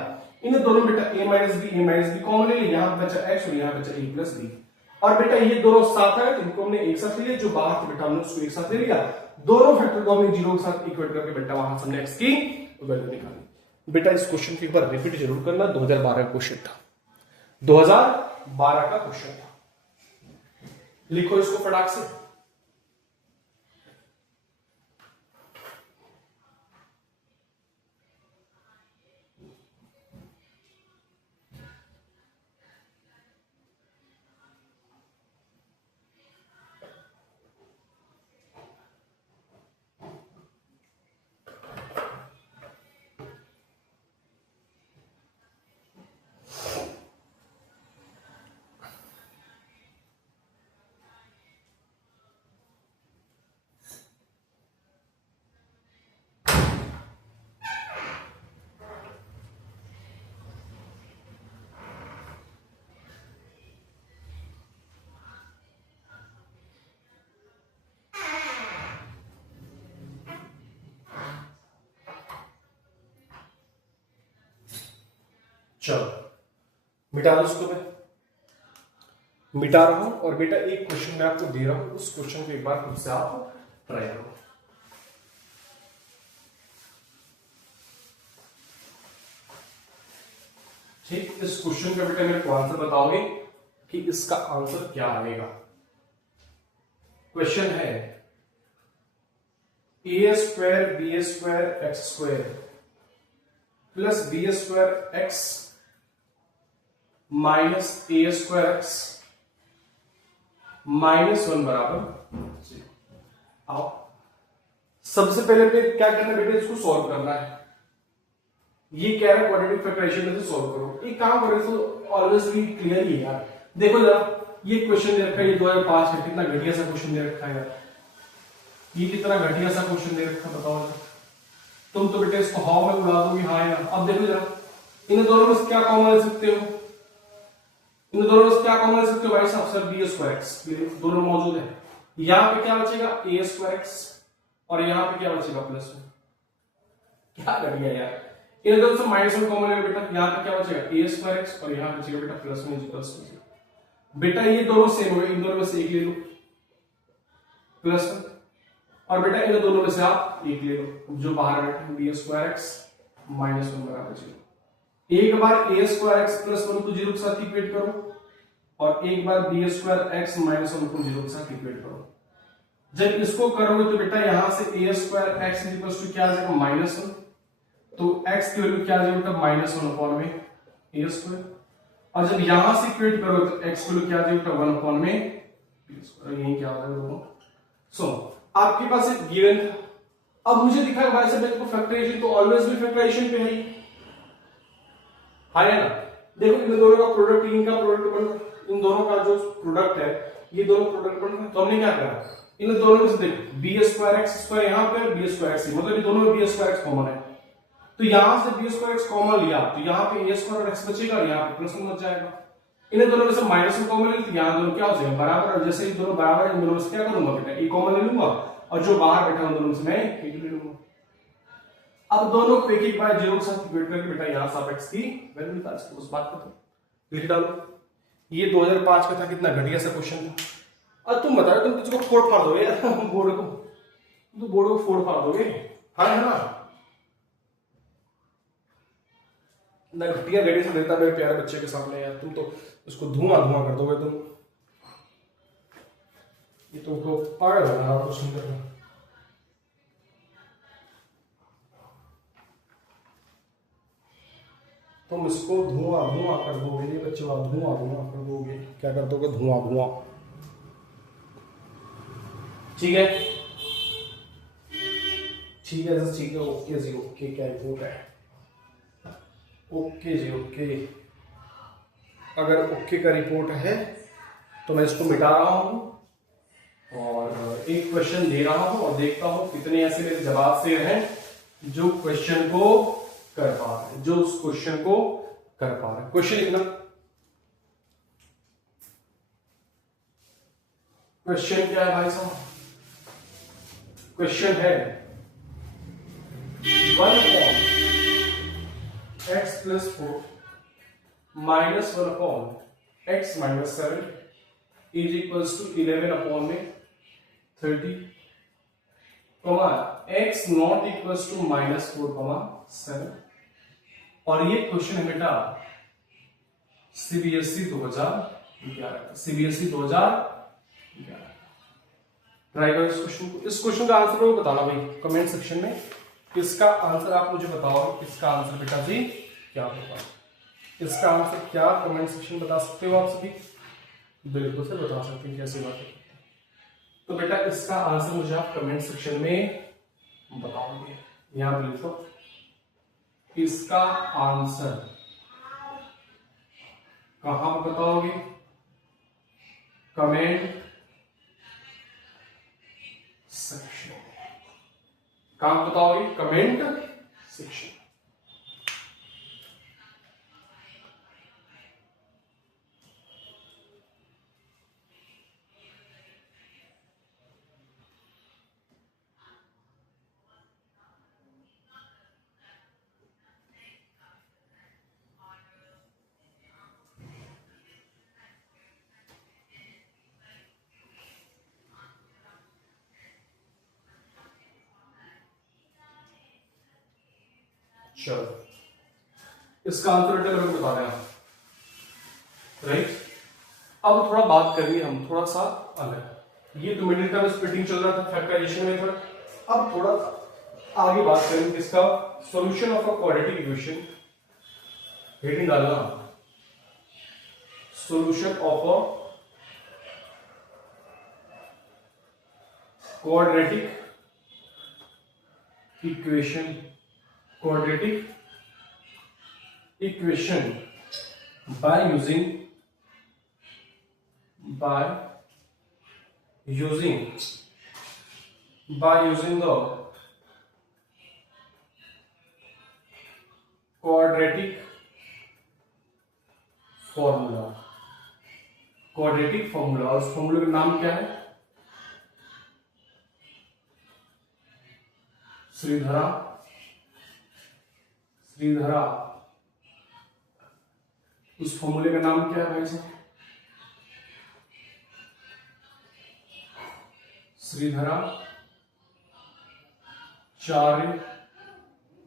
इन दोनों में बेटा a माइनस b कॉमन ले लिया, यहाँ बचा x और यहाँ बचा a प्लस b। और बेटा ये दोनों साथ है, इनको हमने एक साथ ले लिया, जो बाहर थे बेटा हमने उसको एक साथ ले लिया। दोनों फैक्टर को हमने 0 के साथ इक्वेट करके बेटा वहां से हमने x की वैल्यू निकाली। बेटा इस क्वेश्चन को एक बार रिपीट जरूर करना, 2012 का क्वेश्चन था, 2012 का क्वेश्चन था। लिखो इसको फटाक से। चलो मिटा दो इसको, मैं मिटा रहा हूं और बेटा एक क्वेश्चन मैं आपको दे रहा हूं, उस क्वेश्चन को एक बार खुद से आप ट्राई करो। ठीक, इस क्वेश्चन का बेटा मेरे को आंसर बताओगे कि इसका आंसर क्या आएगा। क्वेश्चन है a square b square x square plus b square x minus a square x -1 बराबर 0। आओ सबसे पहले क्या करना है बेटे, इसको सॉल्व करना है। ये कह रहा है क्वाड्रेटिक फैक्टराइजेशन में से सॉल्व करो। एक काम करो, तो ऑलवेज भी क्लियर ही है यार। देखो जरा, ये क्वेश्चन दे रखा है, ये 2005 है, कितना घटिया सा क्वेश्चन दे रखा है यार। ये कितना घटिया सा क्वेश्चन दे रखा, बताओ। तुम तो बेटे इसको हाउ में उड़ा दोगे, हाँ यार। अब देखो जरा, इन दोनों में क्या कॉमन ले सकते हो, इन दोनों में क्या कॉमन ले सकते हो भाई साहब, सर बी स्क्वायर एक्स दोनों मौजूद है। यहाँ पे क्या बचेगा, ए स्क्वायर एक्स, और यहाँ पे क्या बचेगा, प्लस में। क्या घटिया यार, इन दोनों से -1 कॉमन है बेटा, यहाँ पे क्या बचेगा, ए स्क्वायर एक्स, और यहाँ बचेगा बेटा प्लस में प्लस में। बेटा ये दोनों सेम हो गए, इन दोनों में से एक ले लो प्लस में, और बेटा इन दोनों में से आप एक ले लो, जो बाहर बैठे बी स्क्वायर एक्स -1 बराबर 0। एक बार ए स्क्वायर एक्स प्लस 1 को 0 के साथ इक्वेट करो, और एक बार बी स्क्वायर एक्स -1 को 0 के साथ इक्वेट करो। जब इसको करोगे तो बेटा यहां से ए स्क्वायर एक्स इक्वल टू क्या आ जाएगा, -1, तो x की वैल्यू क्या आ जाएगी बेटा, -1 अपॉन में ए स्क्वायर। और जब यहां से इक्वेट करो तो x की वैल्यू क्या आ जाएगी बेटा, 1 अपॉन में बी स्क्वायर। यही क्या आ जाएगा दोनों। सो आपके पास एक गिवन था, अब मुझे दिखा भाई साहब मेरे को फैक्टराइजेशन तो ऑलवेज भी फैक्टराइजेशन पे है ही, है ना। देखो इन दोनों का प्रोडक्ट, इनका प्रोडक्ट बन, इन दोनों का जो प्रोडक्ट है, ये दोनों प्रोडक्ट बन रहे। तो हमने क्या करा, इन दोनों में से देखो बी स्क्वायर एक्स स्क्वायर यहाँ पे, बी स्क्वायर एक्स, मतलब ये दोनों में बी स्क्वायर एक्स कॉमन है, तो यहां से बी स्क्वायर एक्स कॉमन लिया तो यहाँ पे ए स्क्वायर और एक्स बचेगा, और यहाँ पे प्लस 1 बच जाएगा। इन दोनों में से -1 कॉमन ले, तो यहाँ दोनों क्या हो जाएगा बराबर, और जैसे इन दोनों बराबर है, इन दोनों में से क्या करूंगा बेटा, ए कॉमन ले लूंगा, और जो बाहर बैठा उन दोनों में से मैं एक ले लूंगा। अब दोनों को एक बार 0 के साथ इक्वेट करके बेटा यहाँ से आप x की वैल्यू निकाल सकते हो। उस बात को लिख डालो। ये 2005 का था, कितना घटिया सा क्वेश्चन था। अब तुम बताओ, तुम किसी को फोड़ फाड़ दोगे यार, बोर्ड को, तो बोर्ड को फोड़ फाड़ दोगे, हाँ है ना। घटिया घड़ी से देता मेरे प्यारे बच्चे के सामने यार, तुम तो उसको धुआं धुआं कर दोगे तुम। ये तुमको पागल बना रहा क्वेश्चन करना। तुम इसको धुआं धुआं कर दोगे, ये बच्चे धुआं धुआं कर दोगे। क्या कर दोगे, धुआं धुआं। ठीक है, ठीक है ठीक है, ओके जी ओके। क्या रिपोर्ट है, ओके जी ओके। अगर ओके का रिपोर्ट है तो मैं इसको मिटा रहा हूं और एक क्वेश्चन दे रहा हूं और देखता हूं कितने ऐसे मेरे जवाब से हैं जो क्वेश्चन को कर पा रहे हैं, जो उस क्वेश्चन को कर पा रहे हैं। क्वेश्चन लिखना, क्वेश्चन क्या है भाई साहब? क्वेश्चन है 1/x+4 -1/x-7 is equals to 11/30, x not equals to -4,7। और ये क्वेश्चन है बेटा सीबीएसई 2011। ट्राई करो इस क्वेश्चन को। इस क्वेश्चन का आंसर को बताना भाई कमेंट सेक्शन में। इसका आंसर आप मुझे बताओ, इसका आंसर बेटा जी क्या होगा? इसका आंसर क्या कमेंट सेक्शन बता सकते हो आप सभी? बिल्कुल से बता सकते हैं, कैसी बात है। तो बेटा इसका आंसर मुझे आप कमेंट सेक्शन में बताओगे। यहां पर लिखो इसका आंसर कहां पर बताओगे? Comment section. कहां बताओगे? Comment section. चलो इसका आंसर बेटा मेरे को बता दें आप, राइट। अब थोड़ा बात करेंगे हम थोड़ा सा अलग। ये 2 मिनट का स्प्लिटिंग चल रहा था, फैक्टराइजेशन मेथड। अब थोड़ा आगे बात करेंगे इसका solution of a quadratic equation. Heading डालना solution of a quadratic equation. quadratic equation by using the quadratic formula। quadratic formula, और उस फॉर्मूला का नाम क्या है? श्रीधरा उस फॉर्मूले का नाम क्या है भाई साहब? श्रीधराचार्य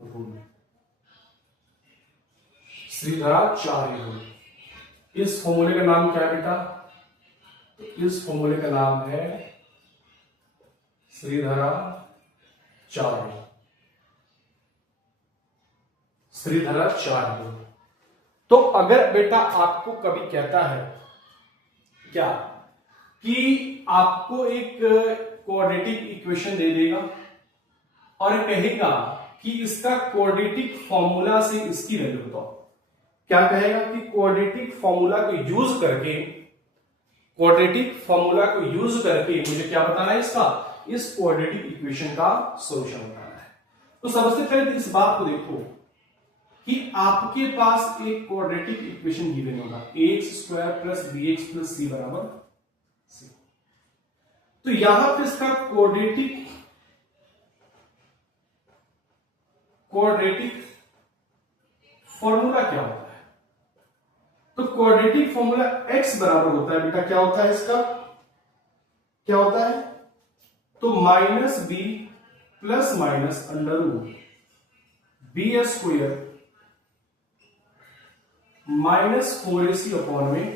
रूल। श्रीधराचार्य रूल। इस फॉर्मूले का नाम क्या है बेटा? तो इस फॉर्मूले का नाम है श्रीधराचार्य रूल। तो अगर बेटा आपको कभी कहता है क्या कि आपको एक क्वाड्रेटिक इक्वेशन दे देगा और कहेगा कि इसका क्वाड्रेटिक फॉर्मूला से इसकी वैल्यू बताओ, क्या कहेगा कि क्वाड्रेटिक फॉर्मूला को यूज करके मुझे क्या बताना है? इस क्वाड्रेटिक इक्वेशन का सॉल्यूशन बताना है। तो सबसे पहले इस बात को देखो कि आपके पास एक क्वाड्रेटिक इक्वेशन गिवन होगा ax² + bx + c = c। तो यहां पे इसका क्वाड्रेटिक फॉर्मूला क्या होता है? तो क्वाड्रेटिक फॉर्मूला x बराबर होता है बेटा, क्या होता है इसका? क्या होता है? तो -b ± -4ac/में।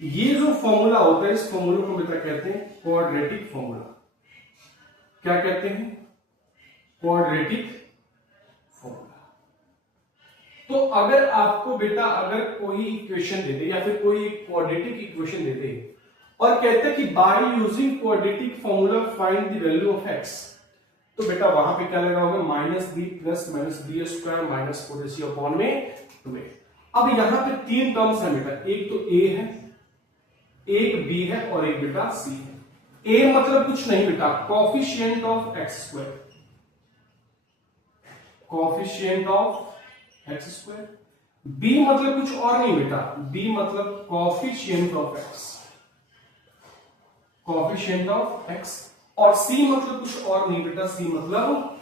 ये जो फॉर्मूला होता है, इस फॉर्मूले को बेटा कहते हैं क्वाड्रेटिक फॉर्मूला। क्या कहते हैं? Quadratic formula. तो अगर आपको बेटा अगर कोई इक्वेशन दे दे या फिर कोई क्वाड्रेटिक इक्वेशन दे दे और कहते हैं कि bye using quadratic formula find the value of x, तो बेटा वहां पे क्या लगा होगा? -b + -b² - 4ac/में 2a। अब यहां पे 3 टर्म्स है बेटा, एक तो a है, एक b है और एक बेटा c है। ए मतलब कुछ नहीं बेटा, coefficient of X square, coefficient of X square. B मतलब कुछ और नहीं बेटा, बी मतलब coefficient of X, coefficient of X. और सी मतलब कुछ और नहीं बेटा, सी मतलब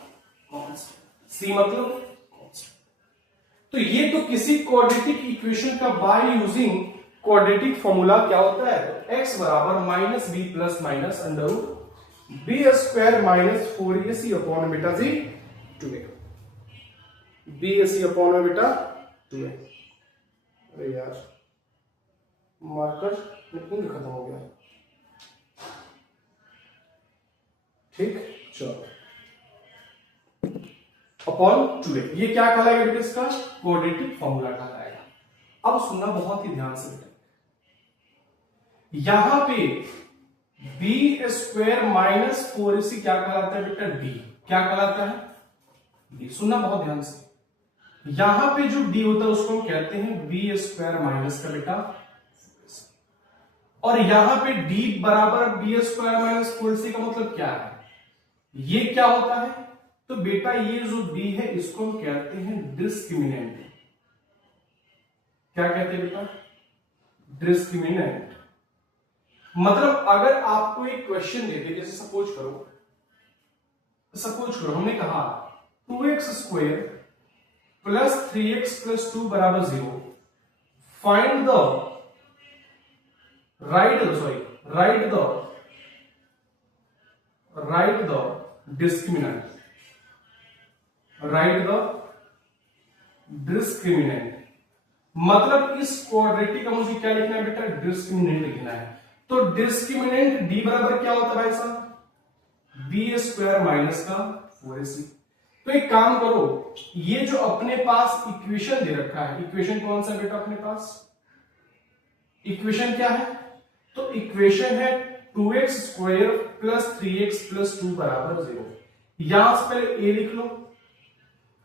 कांस्टेंट, सी मतलब कांस्टेंट। तो ये तो किसी क्वाड्रेटिक इक्वेशन का बाय यूजिंग क्वाड्रेटिक फॉर्मूला क्या होता है, तो x बराबर minus B plus minus under root B square minus 4ac upon बेटा जी 2a, bc अपॉन बेटा 2a। अरे यार मार्कर इंक खत्म हो गया, ठीक, चलो अपॉन 2a। ये क्या कहलाएगा बेटा, इसका क्वाड्रेटिक फॉर्मूला कहलाएगा। अब सुनना बहुत ही ध्यान से बेटा, यहां पे बी स्क्वायर माइनस 4ac क्या कहलाता है बेटा, डी, क्या कहलाता है, डी। सुनना बहुत ध्यान से, यहां पे जो डी होता है उसको हम कहते हैं बी स्क्वायर माइनस का बेटा, और यहां पे डी बराबर बी स्क्वायर माइनस 4ac का मतलब क्या है, ये क्या होता है, तो बेटा ये जो डी है इसको हम कहते हैं डिस्क्रिमिनेंट। क्या कहते हैं बेटा, डिस्क्रिमिनेंट। मतलब अगर आपको एक क्वेश्चन देते, जैसे सपोज करो हमने कहा 2x square plus 3x plus 2 बराबर 0, find the right the discriminant, मतलब इस क्वाड्रेटिक का मुझे क्या लिखना है बेटा, डिस्क्रिमिनेंट लिखना है। तो डिस्क्रिमिनेंट डी बराबर क्या होता है भाई साहब, बी स्क्वायर माइनस का 4ac। तो एक काम करो, ये जो अपने पास इक्वेशन दे रखा है, इक्वेशन कौन सा बेटा अपने पास, इक्वेशन क्या है, तो इक्वेशन है 2x square plus 3x plus 2 बराबर 0। यहां से पहले a लिख लो,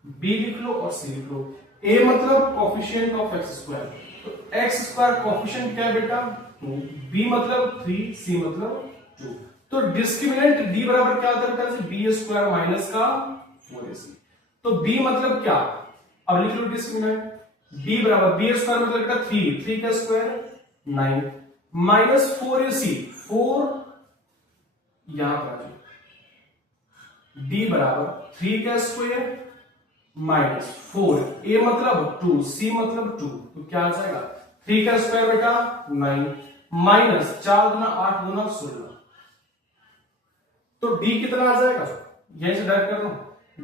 b लिख लो और c लिख लो। a मतलब कॉफिशिएंट ऑफ एक्स स्क्वायर, तो एक्स स्क्वायर कॉफिशिएंट क्या है बेटा 2, b मतलब 3, c मतलब 2। तो डिस्क्रिमिनेंट d बराबर क्या होता है बेटा, बी स्क्वायर माइनस का 4ac। तो b मतलब क्या, अब लिख लो डिस्क्रिमिनेंट, d बराबर बी स्क्वायर मतलब बेटा 3 का स्क्वायर 9 माइनस 4ac, 4 यहां पर d बराबर 3 का स्क्वायर माइनस 4, a मतलब 2, c मतलब 2, तो क्या आ जाएगा 3 का स्क्वायर बेटा 9 माइनस 4 गुना 8 गुना 16, तो d कितना आ जाएगा, यहीं से डायरेक्ट कर लो,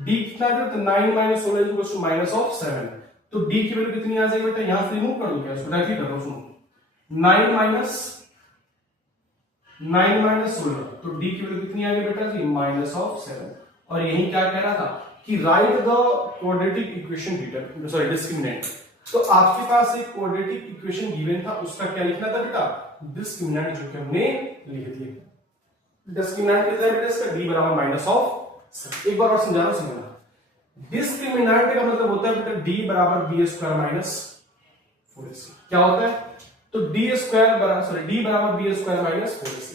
d कितना आ जाएगा, तो 9 minus 16 equals to minus of 7। तो d की वैल्यू कितनी आ जाएगी बेटा, यहां से रिमूव कर दो, क्या इसको डायरेक्टली कर लो, सुनो 9 माइनस 16, तो d की वैल्यू कितनी आ गई बेटा जी, माइनस ऑफ 7। और यही क्या कह रहा था कि right the quadratic equation discriminant. तो आपके पास एक क्वाड्रेटिक इक्वेशन गिवन था, उसका क्या लिखना था बेटा, डिस्क्रिमिनेंट, जो कि हमने लिख दिया। डिस्क्रिमिनेंट कितना है बेटा इसका, d बराबर माइनस ऑफ। एक बार और समझा रहा हूं, समझना। डिस्क्रिमिनेंट का मतलब होता है बेटा d बराबर बी स्क्वायर माइनस 4ac। क्या होता है, तो d बराबर बी स्क्वायर माइनस 4ac,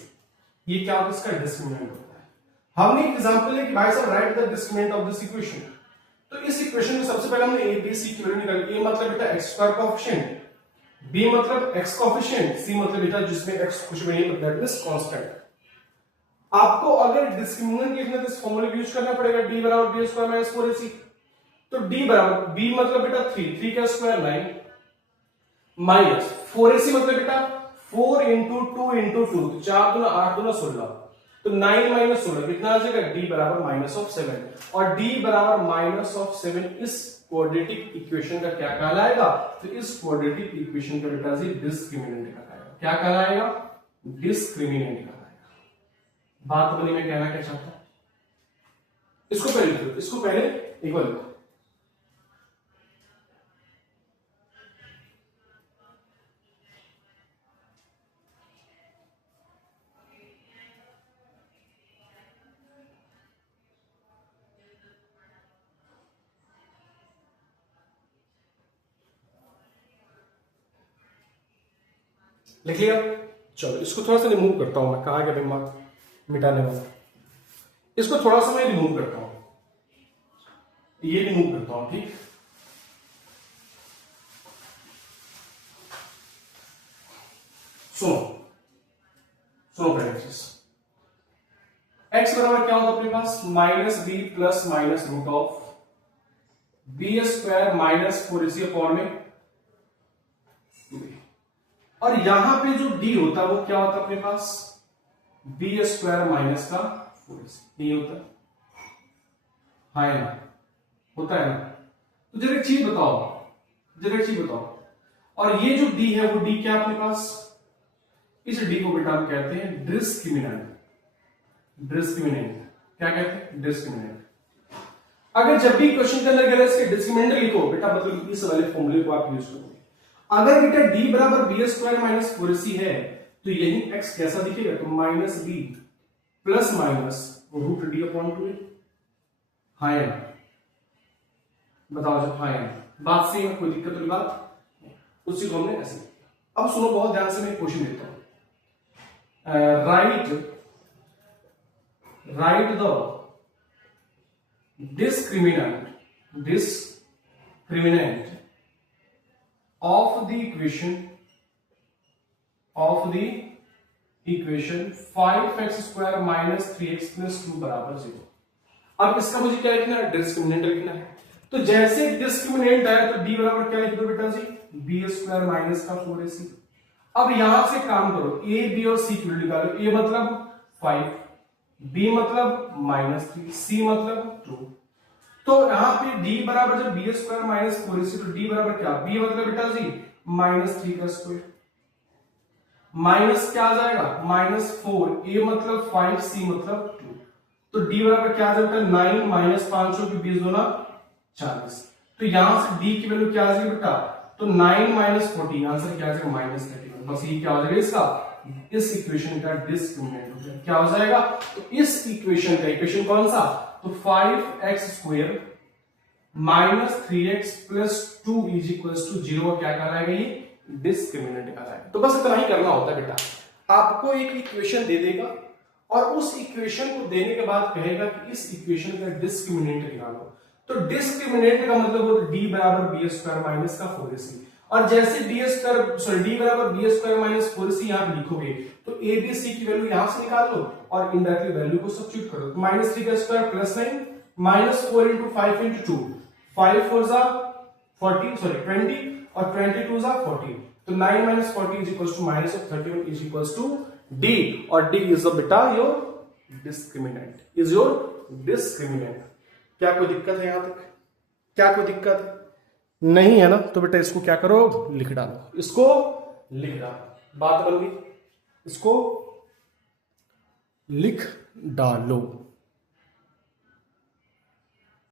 ये क्या होता है, इसका डिस्क्रिमिनेंट होता है। हमने एक एग्जांपल है कि भाई साहब right the discriminant of this equation. तो इस इक्वेशन में सबसे पहले हमने a b c की वैल्यू निकाली। a मतलब बेटा x स्क्वायर कोएफिशिएंट, b मतलब x कोएफिशिएंट, c मतलब बेटा जिसमें x कुछ भी नहीं, दैट मींस कांस्टेंट। आपको अगर डिस्क्रिमिनेंट लिखना है तो इस फार्मूले का यूज करना पड़ेगा, d बराबर b स्क्वायर माइनस 4ac। तो d बराबर b मतलब बेटा 3 का स्क्वायर 9 माइनस 4ac मतलब बेटा 4 इंटू 2 इंटू 2, 4 गुना 8 गुना 16, तो 9 माइनस 16 कितना आ जाएगा, d बराबर माइनस ऑफ 7। और d बराबर माइनस ऑफ 7 इस क्वाड्रेटिक इक्वेशन का क्या कहलाएगा, तो इस क्वाड्रेटिक इक्वेशन का बेटा जी डिस्क्रिमिनेंट कहलाएगा। क्या कहलाएगा, डिस्क्रिमिनेंट कहलाएगा। बात बनी, मैं कहना क्या चाहता हूं, इसको पहले लिखो, इसको पहले एक बार लिखो। लिख लिया, चलो इसको थोड़ा सा रिमूव करता हूं मैं, कहा गया दिमाग। मिटाने वाला। इसको थोड़ा सा मैं रिमूव करता हूं, ये रिमूव करता हूं, ठीक। सुनो सुनो फ्रेंड्स, x बराबर क्या होगा अपने पास, minus B plus minus root of b square minus 4ac upon में 2a। और यहां पे जो d होता है वो क्या होता है अपने पास, बी स्क्वायर माइनस का 4ac, नहीं होता, हाँ है ना, होता है ना। तो जरा एक चीज बताओ, और ये जो d है वो d क्या है अपने पास, इस d को बेटा हम कहते हैं डिस्क्रिमिनेंट। क्या कहते हैं, डिस्क्रिमिनेंट। अगर जब भी क्वेश्चन के अंदर अगर इसके डिस्क्रिमिनेंट लिखो बेटा, मतलब इस वाले फॉर्मूले को आप यूज करोगे। अगर बेटा d बराबर बी स्क्वायर माइनस 4ac है तो यही x कैसा दिखेगा, तो minus B plus minus root D upon 2a। हाँ या बताओ, जब हाँ या बात सही है, कोई दिक्कत वाली बात, उसी को हमने ऐसे। अब सुनो बहुत ध्यान से, मैं क्वेश्चन देता हूं। write the discriminant of the equation 5x square minus 3x plus 2 बराबर 0। अब इसका मुझे क्या लिखना है, डिस्क्रिमिनेंट लिखना है। तो जैसे डिस्क्रिमिनेंट है तो d बराबर क्या लिख दो बेटा जी, बी स्क्वायर माइनस का 4ac। अब यहां से काम करो, a b और c की वैल्यू निकालो। a मतलब 5, b मतलब -3, c मतलब 2। तो यहां पे d बराबर जब बी स्क्वायर माइनस 4ac, तो d बराबर क्या, b मतलब बेटा जी -3 का स्क्वायर, माइनस क्या आ जाएगा -4, a मतलब 5, c मतलब 2। तो d बराबर क्या आ जाएगा, 9 माइनस 5 के 20 दूना 40। तो यहां से d की वैल्यू क्या आ जाएगी बेटा, तो 9 माइनस 40, आंसर क्या आ जाएगा -31। बस ये क्या हो जाएगा इसका, इस इक्वेशन का डिस्क्रिमिनेंट हो जाएगा, क्या हो जाएगा, तो इस इक्वेशन का, इक्वेशन कौन सा, तो 5x square minus 3x plus 2 is equals to 0 क्या कहलाएगा, ये डिस्क्रिमिनेंट कहलाएगा। तो बस इतना ही करना होता है बेटा, आपको एक इक्वेशन दे देगा और उस इक्वेशन को देने के बाद कहेगा कि इस इक्वेशन का डिस्क्रिमिनेंट निकालो। तो डिस्क्रिमिनेंट का मतलब वो d बराबर बी स्क्वायर माइनस का 4ac, और जैसे d बराबर बी स्क्वायर माइनस 4ac यहां पे लिखोगे तो a b c की वैल्यू यहां से निकाल लो और इनडायरेक्टली वैल्यू को सब्स्टिट्यूट करो। तो -3 का स्क्वायर प्लस 9 -4 into 5 into 2, 5 4 जा 40, सॉरी 20 और 22 जा 40। तो 9 minus 40 is equals to minus of 31 is equals to d, और d is the बेटा your discriminant, is your discriminant। क्या कोई दिक्कत है यहां तक, क्या कोई दिक्कत नहीं है ना, तो बेटा इसको क्या करो, लिख डालो, इसको लिख डालो, बात बन गई, इसको लिख डालो।